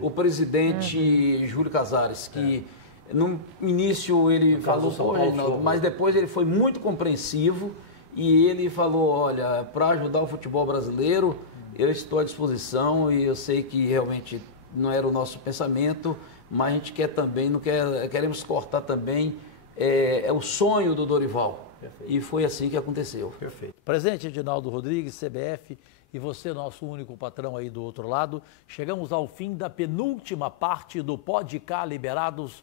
o presidente Júlio Casares, que no início ele falou, pô, Reinaldo, mas depois ele foi muito compreensivo e ele falou, olha, para ajudar o futebol brasileiro, eu estou à disposição e eu sei que realmente não era o nosso pensamento, mas a gente quer também, queremos cortar também o sonho do Dorival. Perfeito. E foi assim que aconteceu. Perfeito. Presidente Edinaldo Rodrigues, CBF, e você, nosso único patrão aí do outro lado, chegamos ao fim da penúltima parte do Pode Cá Liberados,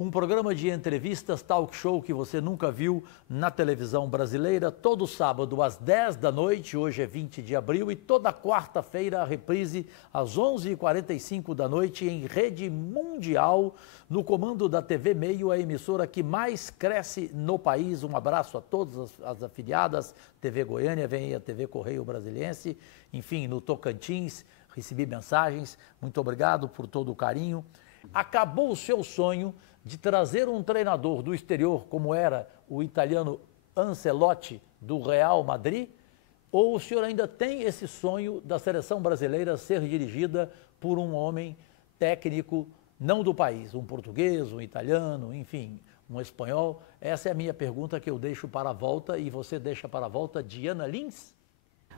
um programa de entrevistas, talk show que você nunca viu na televisão brasileira, todo sábado às 10 da noite, hoje é 20 de abril, e toda quarta-feira a reprise às 11h45 da noite em rede mundial, no comando da TV Meio, a emissora que mais cresce no país. Um abraço a todas as afiliadas, TV Goiânia, vem aí a TV Correio Brasiliense, enfim, no Tocantins, recebi mensagens, muito obrigado por todo o carinho. Acabou o seu sonho de trazer um treinador do exterior, como era o italiano Ancelotti, do Real Madrid? Ou o senhor ainda tem esse sonho da seleção brasileira ser dirigida por um homem técnico não do país, um português, um italiano, enfim, um espanhol? Essa é a minha pergunta que eu deixo para a volta, e você deixa para a volta, Diana Lins?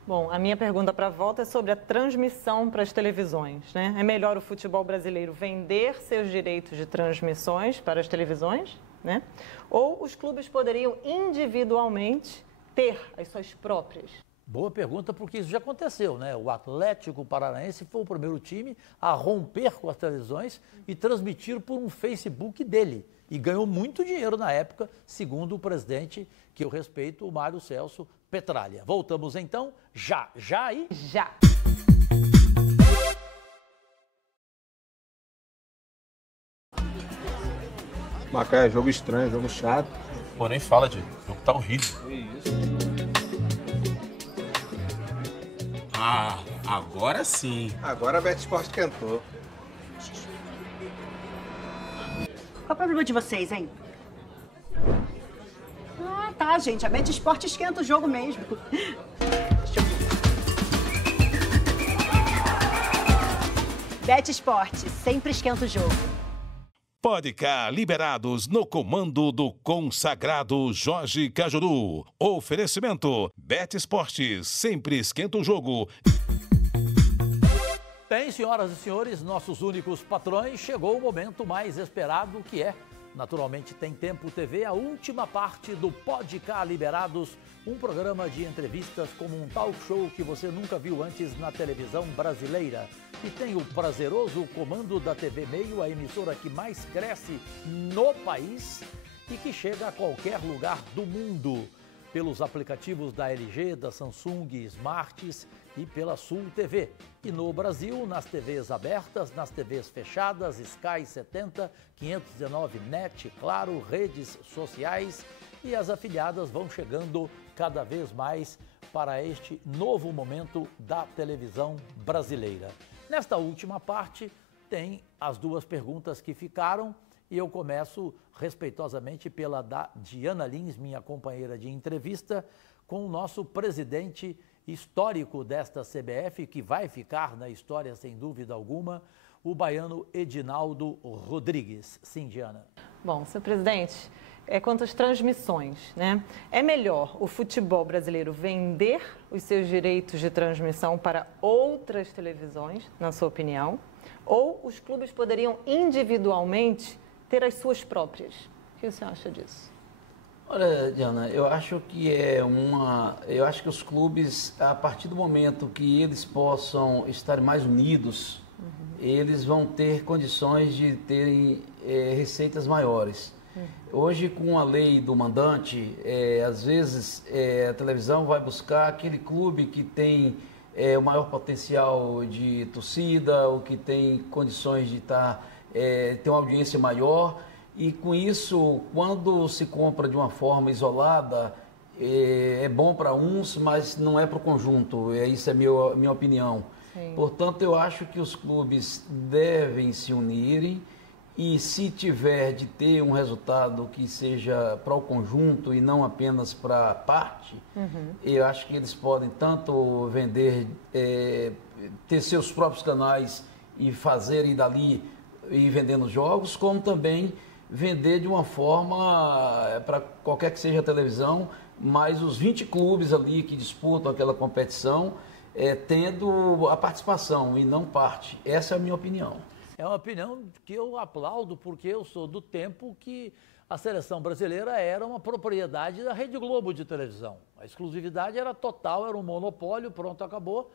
Bom, a minha pergunta para a volta é sobre a transmissão para as televisões, né? É melhor o futebol brasileiro vender seus direitos de transmissões para as televisões, né? Ou os clubes poderiam individualmente ter as suas próprias? Boa pergunta, porque isso já aconteceu, né? O Atlético Paranaense foi o primeiro time a romper com as televisões e transmitir por um Facebook dele. E ganhou muito dinheiro na época, segundo o presidente, que eu respeito, o Mário Celso Petralha. Voltamos então, já aí? Já! Macaé, jogo estranho, jogo chato. Pô, nem fala, Diego. O jogo tá horrível. Ah, agora sim. Agora a Bet Sport cantou. Qual é o problema de vocês, hein? Ah, tá, gente. A Bet Sport esquenta o jogo mesmo. Bet Sport sempre esquenta o jogo. Pode Cá Liberados no comando do consagrado Jorge Cajuru. Oferecimento Bet Esportes, sempre esquenta o jogo. Bem, senhoras e senhores, nossos únicos patrões, chegou o momento mais esperado, que é, naturalmente, Tem Tempo TV, a última parte do Pode Cá Liberados, um programa de entrevistas como um talk show que você nunca viu antes na televisão brasileira. E tem o prazeroso comando da TV Meio, a emissora que mais cresce no país e que chega a qualquer lugar do mundo, pelos aplicativos da LG, da Samsung, Smarts e pela Sul TV. E no Brasil, nas TVs abertas, nas TVs fechadas, Sky 70, 519 NET, Claro, redes sociais, e as afiliadas vão chegando cada vez mais para este novo momento da televisão brasileira. Nesta última parte, tem as duas perguntas que ficaram, e eu começo respeitosamente pela da Diana Lins, minha companheira de entrevista, com o nosso presidente histórico desta CBF, que vai ficar na história sem dúvida alguma, o baiano Edinaldo Rodrigues. Sim, Diana. Bom, senhor presidente, quanto às transmissões, né? É melhor o futebol brasileiro vender os seus direitos de transmissão para outras televisões, na sua opinião? Ou os clubes poderiam individualmente ter as suas próprias? O que o senhor acha disso? Olha, Diana, eu acho que eu acho que os clubes, a partir do momento que eles possam estar mais unidos, eles vão ter condições de terem receitas maiores. Hoje, com a lei do mandante, às vezes a televisão vai buscar aquele clube que tem o maior potencial de torcida, o que tem condições de ter uma audiência maior, e com isso, quando se compra de uma forma isolada, é bom para uns, mas não é para o conjunto. Isso é minha opinião. Sim. Portanto, eu acho que os clubes devem se unirem e, se tiver de ter um resultado que seja para o conjunto e não apenas para a parte, eu acho que eles podem tanto vender, ter seus próprios canais e fazer e dali ir vendendo jogos, como também vender de uma forma para qualquer que seja a televisão, mas os 20 clubes ali que disputam aquela competição, tendo a participação e não parte. Essa é a minha opinião. É uma opinião que eu aplaudo, porque eu sou do tempo que a seleção brasileira era uma propriedade da Rede Globo de televisão. A exclusividade era total, era um monopólio, pronto, acabou.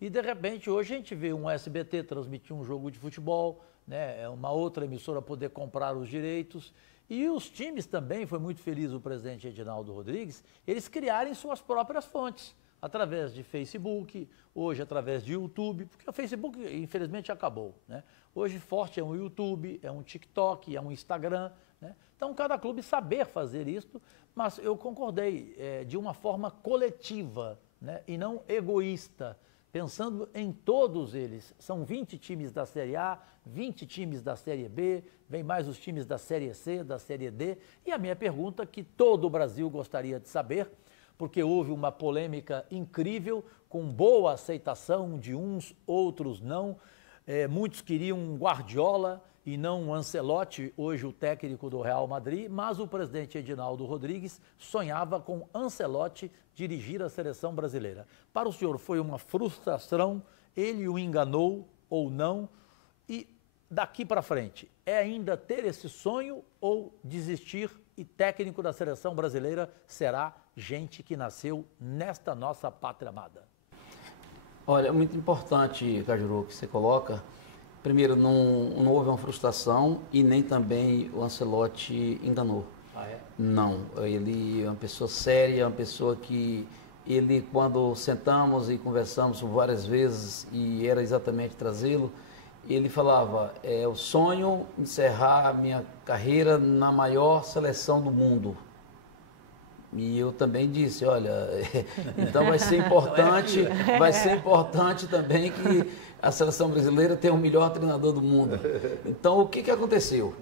E de repente hoje a gente vê um SBT transmitir um jogo de futebol, né, uma outra emissora poder comprar os direitos. E os times também, foi muito feliz o presidente Edinaldo Rodrigues, eles criarem suas próprias fontes, através de Facebook, hoje através de YouTube, porque o Facebook infelizmente acabou, né? Hoje forte é um YouTube, é um TikTok, é um Instagram, né? Então cada clube saber fazer isso, mas eu concordei, de uma forma coletiva, né, e não egoísta, pensando em todos eles. São 20 times da Série A, 20 times da Série B, vem mais os times da Série C, da Série D. E a minha pergunta, que todo o Brasil gostaria de saber, porque houve uma polêmica incrível, com boa aceitação de uns, outros não. Muitos queriam um Guardiola e não um Ancelotti, hoje o técnico do Real Madrid, mas o presidente Edinaldo Rodrigues sonhava com Ancelotti dirigir a seleção brasileira. Para o senhor foi uma frustração, ele o enganou ou não? E daqui para frente, é ainda ter esse sonho ou desistir e técnico da seleção brasileira será gente que nasceu nesta nossa pátria amada? Olha, é muito importante, Cajuru, que você coloca. Primeiro, não houve uma frustração e nem também o Ancelotti enganou. Ah, é? Não, ele é uma pessoa séria, uma pessoa que ele, quando sentamos e conversamos várias vezes, e era exatamente trazê-lo, ele falava, o sonho encerrar a minha carreira na maior seleção do mundo. E eu também disse, olha, então vai ser importante também que a seleção brasileira tenha o melhor treinador do mundo. Então, o que aconteceu?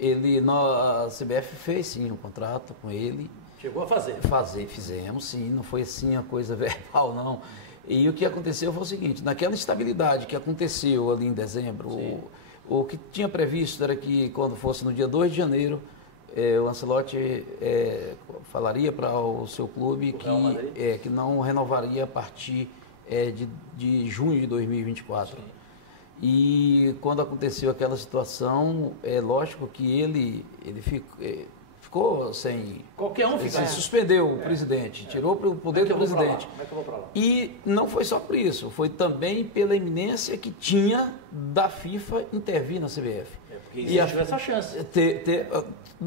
A CBF fez sim um contrato com ele. Chegou a fazer? Fizemos sim, não foi assim a coisa verbal, não. E o que aconteceu foi o seguinte, naquela instabilidade que aconteceu ali em dezembro, o que tinha previsto era que quando fosse no dia 2 de janeiro, o Ancelotti falaria para o seu clube que não renovaria a partir de junho de 2024. Sim. E quando aconteceu aquela situação, é lógico que ele ficou sem... Qualquer um fica. Suspendeu o presidente, tirou o poder do presidente. Como é que eu vou pra lá? E não foi só por isso, foi também pela iminência que tinha da FIFA intervir na CBF. Porque existe essa chance.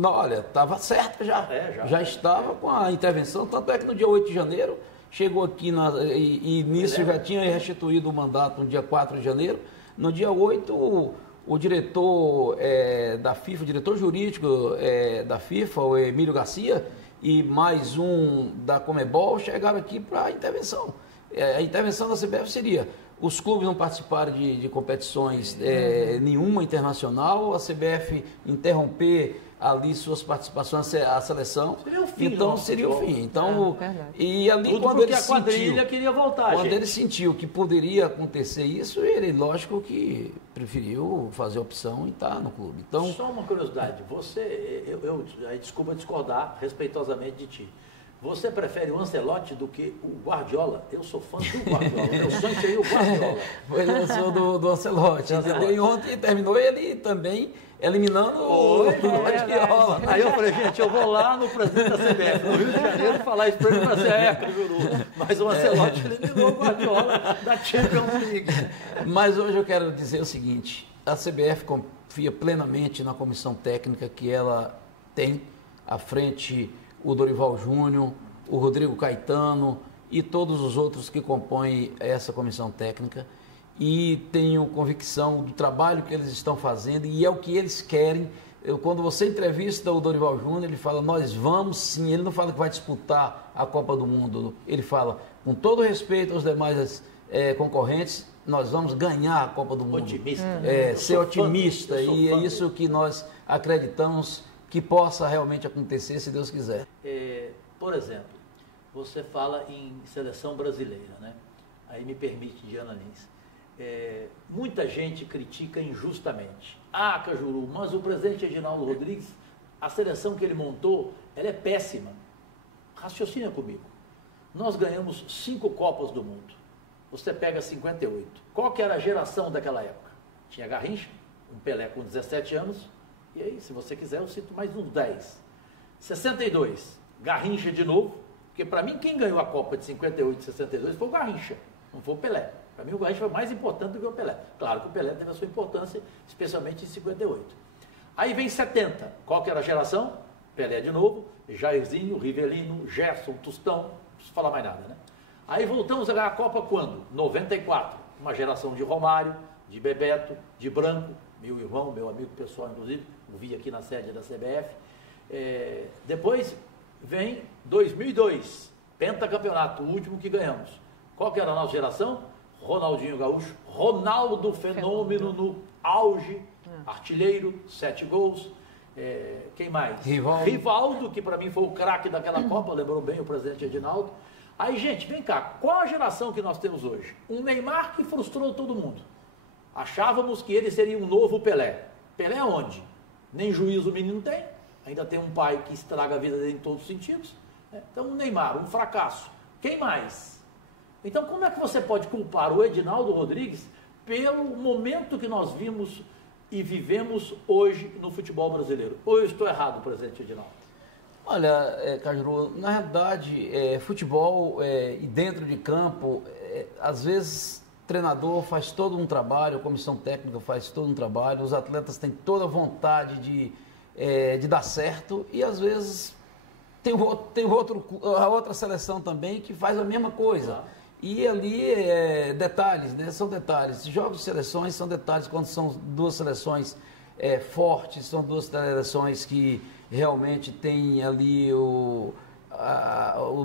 Olha, estava certa já. Já estava com a intervenção, tanto é que no dia 8 de janeiro, chegou aqui e nisso já tinha restituído o mandato no dia 4 de janeiro. No dia 8, o diretor da FIFA, o diretor jurídico da FIFA, o Emílio Garcia, e mais um da Conmebol chegaram aqui para a intervenção. A intervenção da CBF seria os clubes não participaram de competições nenhuma internacional, a CBF interromper ali suas participações, a seleção, Seria o fim, então seria o fim. Então, e ali Tudo quando porque ele a quadrilha queria voltar, quando gente. ele sentiu que poderia acontecer isso, ele, lógico que preferiu fazer a opção e estar no clube. Então, Só uma curiosidade, aí desculpa discordar respeitosamente de ti. Você prefere o Ancelotti do que o Guardiola? Eu sou fã do Guardiola. Meu sonho seria o Guardiola. pois eu sou do Ancelotti. E ontem terminou ele também eliminando o Guardiola. Aí eu falei, gente, eu vou lá no presidente da CBF, no Rio de Janeiro, falar isso para ele para ser Cajuru. Mas o Ancelotti eliminou o Guardiola da Champions League. Mas hoje eu quero dizer o seguinte, a CBF confia plenamente na comissão técnica que ela tem à frente, o Dorival Júnior, o Rodrigo Caetano e todos os outros que compõem essa comissão técnica, e tenho convicção do trabalho que eles estão fazendo e é o que eles querem. Quando você entrevista o Dorival Júnior, ele fala, nós vamos sim, ele não fala que vai disputar a Copa do Mundo, ele fala, com todo respeito aos demais concorrentes, nós vamos ganhar a Copa do Mundo. Otimista. Ser otimista, e é isso que nós acreditamos que possa realmente acontecer, se Deus quiser. Por exemplo, você fala em seleção brasileira, né? Aí me permite, Diana Lins. Muita gente critica injustamente. Cajuru, mas o presidente Edinaldo Rodrigues, a seleção que ele montou, ela é péssima. Raciocina comigo. Nós ganhamos 5 Copas do Mundo. Você pega 58. Qual que era a geração daquela época? Tinha Garrincha, um Pelé com 17 anos, e aí, se você quiser, eu cito mais uns 10. 62, Garrincha de novo, porque para mim quem ganhou a Copa de 58 e 62 foi o Garrincha, não foi o Pelé. Para mim o Garrincha foi mais importante do que o Pelé. Claro que o Pelé teve a sua importância, especialmente em 58. Aí vem 70, qual que era a geração? Pelé de novo, Jairzinho, Rivelino, Gerson, Tostão, não preciso falar mais nada, né? Aí voltamos a ganhar a Copa quando? 94, uma geração de Romário, de Bebeto, de Branco, meu irmão, meu amigo pessoal, inclusive, o vi aqui na sede da CBF. Depois vem 2002, pentacampeonato, o último que ganhamos. Qual que era a nossa geração? Ronaldinho Gaúcho, Ronaldo Fenômeno no auge, artilheiro, 7 gols. Quem mais? Rivaldo, que para mim foi o craque daquela Copa, lembrou bem o presidente Edinaldo. Aí, gente, vem cá, qual a geração que nós temos hoje? Um Neymar que frustrou todo mundo. Achávamos que ele seria um novo Pelé. Pelé onde? Nem juízo o menino tem, ainda tem um pai que estraga a vida dele em todos os sentidos. Então, um Neymar, um fracasso. Quem mais? Então, como é que você pode culpar o Edinaldo Rodrigues pelo momento que nós vimos e vivemos hoje no futebol brasileiro? Ou eu estou errado, presidente Edinaldo? Olha, Cajuru, na realidade, futebol e dentro de campo, às vezes o treinador faz todo um trabalho, a comissão técnica faz todo um trabalho, os atletas têm toda a vontade de dar certo e às vezes tem a outra seleção também que faz a mesma coisa. E ali detalhes, né? São detalhes. Jogos de seleções são detalhes quando são duas seleções fortes, são duas seleções que realmente têm ali o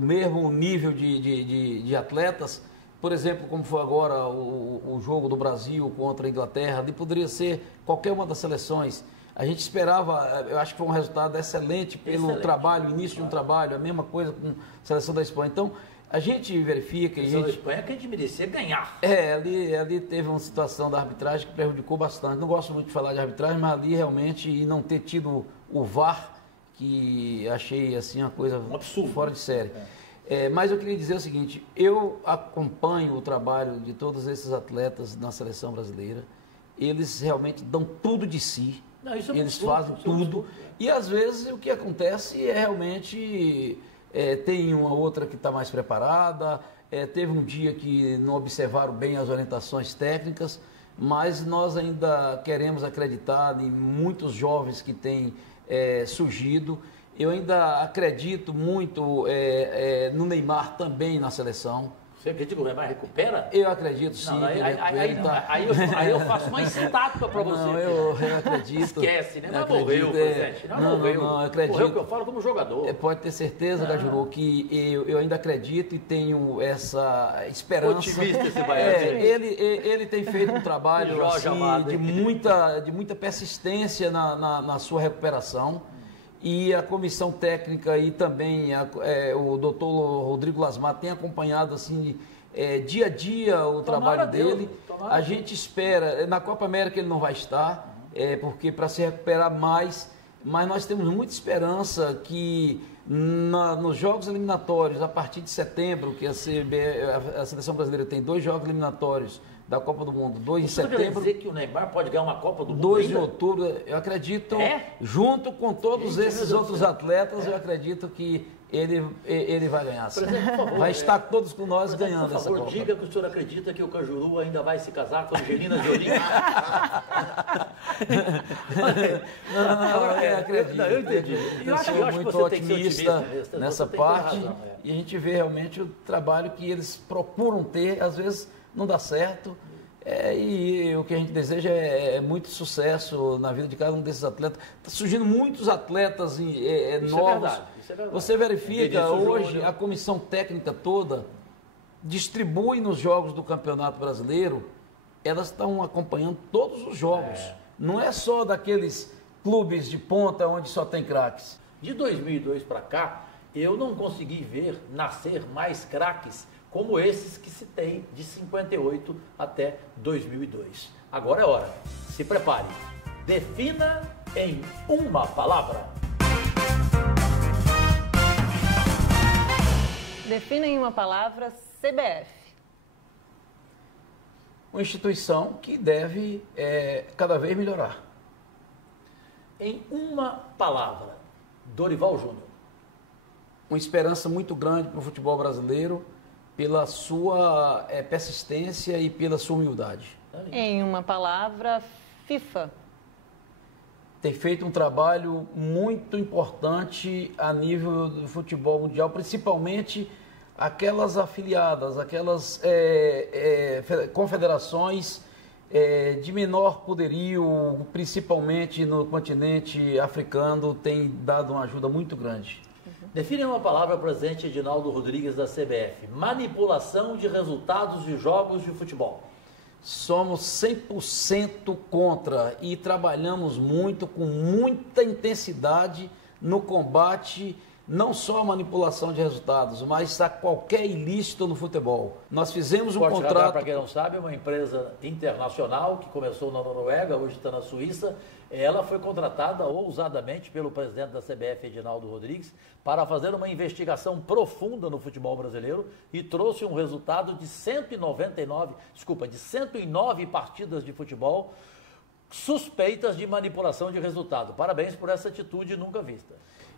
mesmo nível de atletas. Por exemplo, como foi agora o jogo do Brasil contra a Inglaterra, ali poderia ser qualquer uma das seleções. A gente esperava, eu acho que foi um resultado excelente pelo trabalho, início de um trabalho, a mesma coisa com a seleção da Espanha. Então, a gente verifica... A Espanha que a gente merecia ganhar. Ali teve uma situação da arbitragem que prejudicou bastante. Não gosto muito de falar de arbitragem, mas ali realmente, e não ter tido o VAR, que achei assim uma coisa absurdo, fora de série. Mas eu queria dizer o seguinte, eu acompanho o trabalho de todos esses atletas na seleção brasileira, eles realmente dão tudo de si, eles fazem tudo, e às vezes o que acontece é realmente, tem uma outra que está mais preparada, teve um dia que não observaram bem as orientações técnicas, mas nós ainda queremos acreditar em muitos jovens que têm surgido. Eu ainda acredito muito no Neymar também na seleção. Você acredita que o Neymar recupera? Eu acredito sim. Não, aí eu faço uma estátua para você. Não, eu acredito. Esquece, né? Não acredito, morreu, presidente. Não, morreu. Não, eu acredito. Morreu que eu falo como jogador. Pode ter certeza, Cajuru, que eu ainda acredito e tenho essa esperança. Otimista esse baiano. Ele tem feito um trabalho Jorge assim, Amado, de muita persistência na sua recuperação. E a comissão técnica e também o doutor Rodrigo Lasmar tem acompanhado assim, dia a dia o trabalho dele. A gente espera, na Copa América ele não vai estar, porque para se recuperar mais, mas nós temos muita esperança que nos jogos eliminatórios, a partir de setembro, que a Seleção Brasileira tem 2 jogos eliminatórios da Copa do Mundo, 2 em setembro. Quer dizer que o Neymar pode ganhar uma Copa do Mundo 2 de ainda? outubro, eu acredito, junto com todos esses outros atletas, eu acredito que ele vai ganhar. Presidente, por favor, vai estar todos com nós ganhando por essa favor, Copa. diga que o senhor acredita que o Cajuru ainda vai se casar com a Angelina Jolie. Eu acredito. Eu entendi. Eu sou acho que muito você tem que ser otimista otimista nessa você tem toda parte razão, e a gente vê realmente o trabalho que eles procuram ter, às vezes não dá certo. E o que a gente deseja é muito sucesso na vida de cada um desses atletas. Está surgindo muitos atletas novos. Isso é verdade. Você verifica, Vinícius hoje Júnior. a comissão técnica toda distribui nos jogos do Campeonato Brasileiro, elas estão acompanhando todos os jogos. Não é só daqueles clubes de ponta onde só tem craques. De 2002 para cá, eu não consegui ver nascer mais craques como esses que citei de 58 até 2002. Agora é hora. Se prepare. Defina em uma palavra. Defina em uma palavra CBF. Uma instituição que deve cada vez melhorar. Em uma palavra, Dorival Júnior. Uma esperança muito grande para o futebol brasileiro, pela sua persistência e pela sua humildade. Em uma palavra, FIFA. Tem feito um trabalho muito importante a nível do futebol mundial, principalmente aquelas afiliadas, aquelas confederações de menor poderio, principalmente no continente africano, tem dado uma ajuda muito grande. Define uma palavra, presidente Edinaldo Rodrigues, da CBF. Manipulação de resultados de jogos de futebol. Somos 100% contra e trabalhamos muito, com muita intensidade no combate, não só a manipulação de resultados, mas a qualquer ilícito no futebol. Nós fizemos um contrato... Para quem não sabe, é uma empresa internacional que começou na Noruega, hoje está na Suíça. Ela foi contratada ousadamente pelo presidente da CBF, Edinaldo Rodrigues, para fazer uma investigação profunda no futebol brasileiro e trouxe um resultado de 109 partidas de futebol suspeitas de manipulação de resultado. Parabéns por essa atitude nunca vista.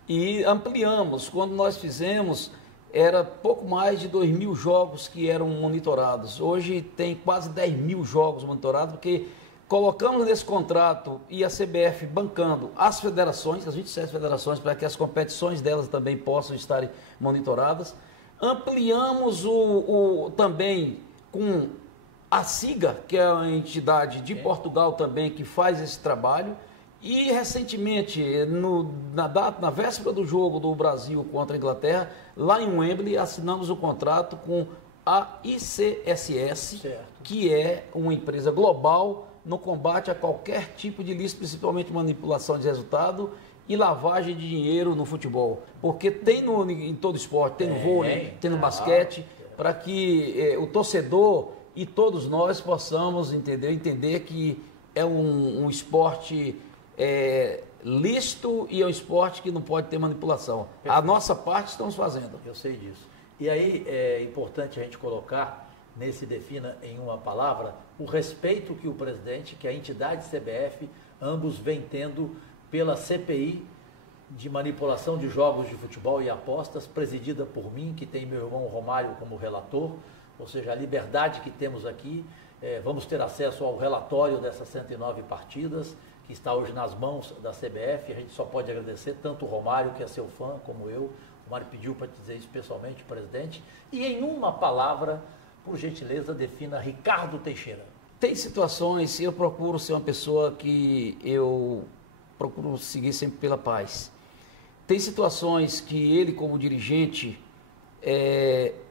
E ampliamos, quando nós fizemos, era pouco mais de 2.000 jogos que eram monitorados. Hoje tem quase 10.000 jogos monitorados, porque colocamos nesse contrato e a CBF bancando as federações, as 27 federações, para que as competições delas também possam estar monitoradas. Ampliamos também com a SIGA, que é a entidade de Portugal também, que faz esse trabalho. E recentemente, na véspera do jogo do Brasil contra a Inglaterra, lá em Wembley, assinamos o contrato com a ICSS, que é uma empresa global no combate a qualquer tipo de ilícito, principalmente manipulação de resultado e lavagem de dinheiro no futebol. Porque tem em todo esporte, tem no vôlei, tem no basquete, para que o torcedor e todos nós possamos entender que é um esporte lícito e é um esporte que não pode ter manipulação. Perfeito. A nossa parte estamos fazendo. Eu sei disso. E aí é importante a gente colocar nesse defina em uma palavra o respeito que o presidente, que a entidade CBF, ambos vem tendo pela CPI de manipulação de jogos de futebol e apostas, presidida por mim, que tem meu irmão Romário como relator, ou seja, a liberdade que temos aqui. Vamos ter acesso ao relatório dessas 109 partidas, que está hoje nas mãos da CBF. A gente só pode agradecer tanto o Romário, que é seu fã, como eu. O Romário pediu para dizer isso pessoalmente, presidente. E em uma palavra, por gentileza, defina Ricardo Teixeira. Tem situações, eu procuro ser uma pessoa que eu procuro seguir sempre pela paz. Tem situações que ele, como dirigente,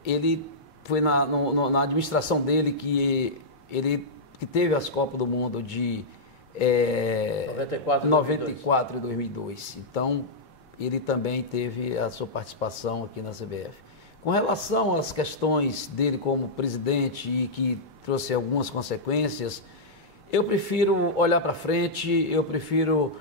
ele foi na administração dele que ele que teve as Copas do Mundo de 94 e 2002. Então, ele também teve a sua participação aqui na CBF. Com relação às questões dele como presidente e que trouxe algumas consequências, eu prefiro olhar para frente, eu prefiro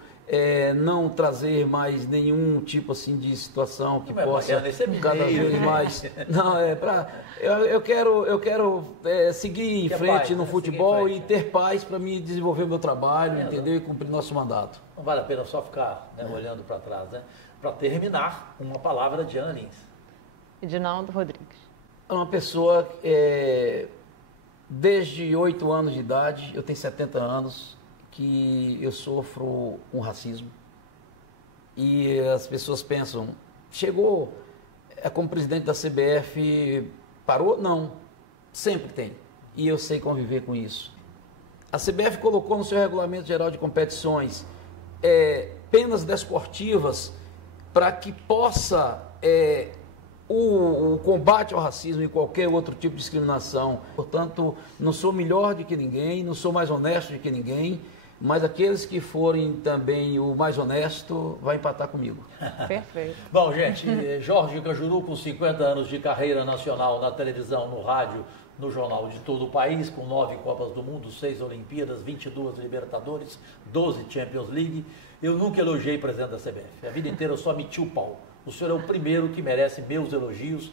não trazer mais nenhum tipo assim de situação que possa cada vez mais. Não, eu quero seguir em frente no futebol e ter paz para me desenvolver o meu trabalho, entendeu? E cumprir nosso mandato. Não vale a pena só ficar olhando para trás, né? Para terminar, uma palavra de Ana Lins. Edinaldo Rodrigues. É uma pessoa, desde 8 anos de idade, eu tenho 70 anos, que eu sofro um racismo. E as pessoas pensam, chegou como presidente da CBF, parou? Não, sempre tem. E eu sei conviver com isso. A CBF colocou no seu regulamento geral de competições penas desportivas para que possa o combate ao racismo e qualquer outro tipo de discriminação. Portanto, não sou melhor do que ninguém, não sou mais honesto do que ninguém, mas aqueles que forem também o mais honesto vai empatar comigo. Perfeito. Bom, gente, Jorge Cajuru, com 50 anos de carreira nacional na televisão, no rádio, no jornal de todo o país, com 9 Copas do Mundo, 6 Olimpíadas, 22 Libertadores, 12 Champions League. Eu nunca elogiei o presidente da CBF. A vida inteira eu só meti o pau. O senhor é o primeiro que merece meus elogios.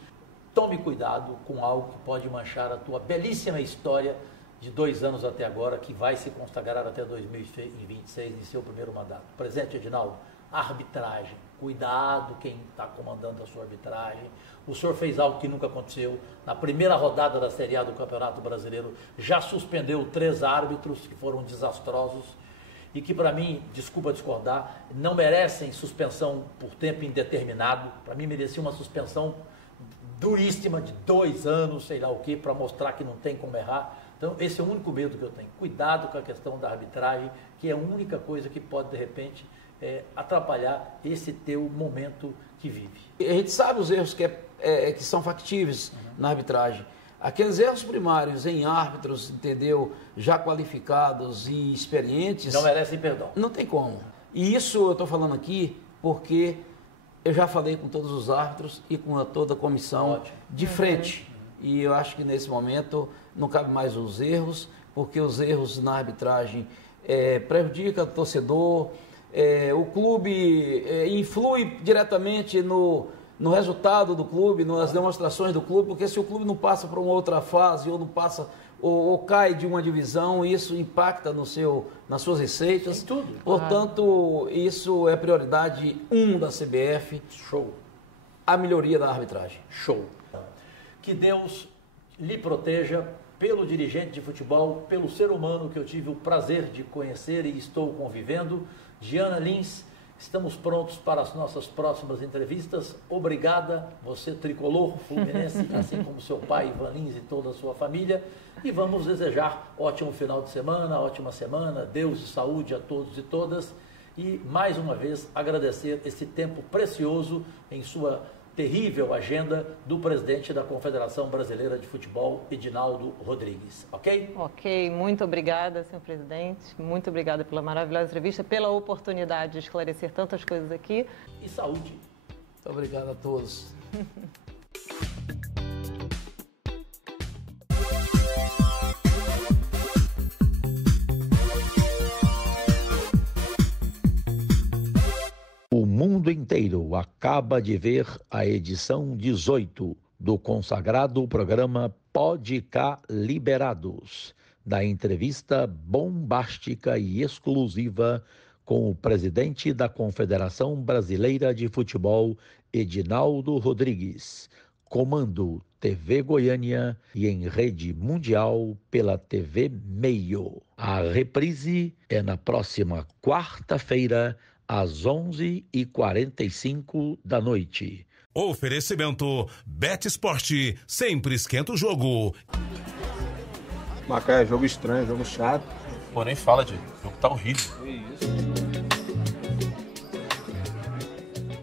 Tome cuidado com algo que pode manchar a tua belíssima história de 2 anos até agora, que vai se consagrar até 2026 em seu primeiro mandato. Presente, Edinaldo, arbitragem. Cuidado quem está comandando a sua arbitragem. O senhor fez algo que nunca aconteceu. Na primeira rodada da Série A do Campeonato Brasileiro, já suspendeu 3 árbitros que foram desastrosos e que, para mim, desculpa discordar, não merecem suspensão por tempo indeterminado. Para mim, merecia uma suspensão duríssima de 2 anos, sei lá o quê, para mostrar que não tem como errar. Então, esse é o único medo que eu tenho. Cuidado com a questão da arbitragem, que é a única coisa que pode, de repente, atrapalhar esse teu momento que vive. A gente sabe os erros que são factíveis na arbitragem. Aqueles erros primários em árbitros, entendeu, já qualificados e experientes... Não merecem perdão. Não tem como. E isso eu estou falando aqui porque eu já falei com todos os árbitros e com toda a comissão de frente. E eu acho que nesse momento não cabe mais os erros, porque os erros na arbitragem prejudicam o torcedor, o clube influi diretamente no resultado do clube, nas demonstrações do clube, porque se o clube não passa para uma outra fase ou não passa ou cai de uma divisão, isso impacta nas suas receitas. Em tudo. Portanto, isso é prioridade 1 da CBF. Show. A melhoria da arbitragem. Show. Que Deus lhe proteja pelo dirigente de futebol, pelo ser humano que eu tive o prazer de conhecer e estou convivendo. Giana Lins, estamos prontos para as nossas próximas entrevistas. Obrigada, você tricolor fluminense, assim como seu pai, Ivan Lins, e toda a sua família. E vamos desejar ótimo final de semana, ótima semana, Deus e saúde a todos e todas. E, mais uma vez, agradecer esse tempo precioso em sua terrível agenda do presidente da Confederação Brasileira de Futebol, Edinaldo Rodrigues. Ok? Ok, muito obrigada, senhor presidente. Muito obrigada pela maravilhosa entrevista, pela oportunidade de esclarecer tantas coisas aqui. E saúde. Muito obrigado a todos. O mundo inteiro acaba de ver a edição 18 do consagrado programa Pode Cá Liberados, da entrevista bombástica e exclusiva com o presidente da Confederação Brasileira de Futebol, Edinaldo Rodrigues, comando TV Goiânia e em rede mundial pela TV Meio. A reprise é na próxima quarta-feira, às 11h45 da noite. Oferecimento Bet Esporte, sempre esquenta o jogo. Macaé, jogo estranho, jogo chato. Pô, nem fala, Diego. O jogo tá horrível.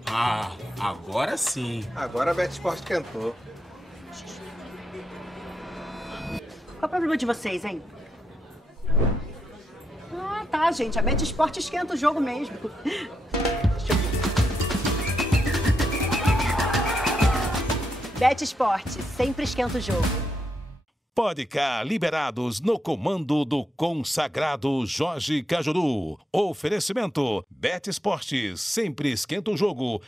Ah, agora sim. Agora a Bet Esporte esquentou. Qual é o problema de vocês, hein? Ah, tá, gente. A Bet Esporte esquenta o jogo mesmo. Bet Esporte, sempre esquenta o jogo. Podcast liberados no comando do consagrado Jorge Cajuru. Oferecimento Bet Esportes, sempre esquenta o jogo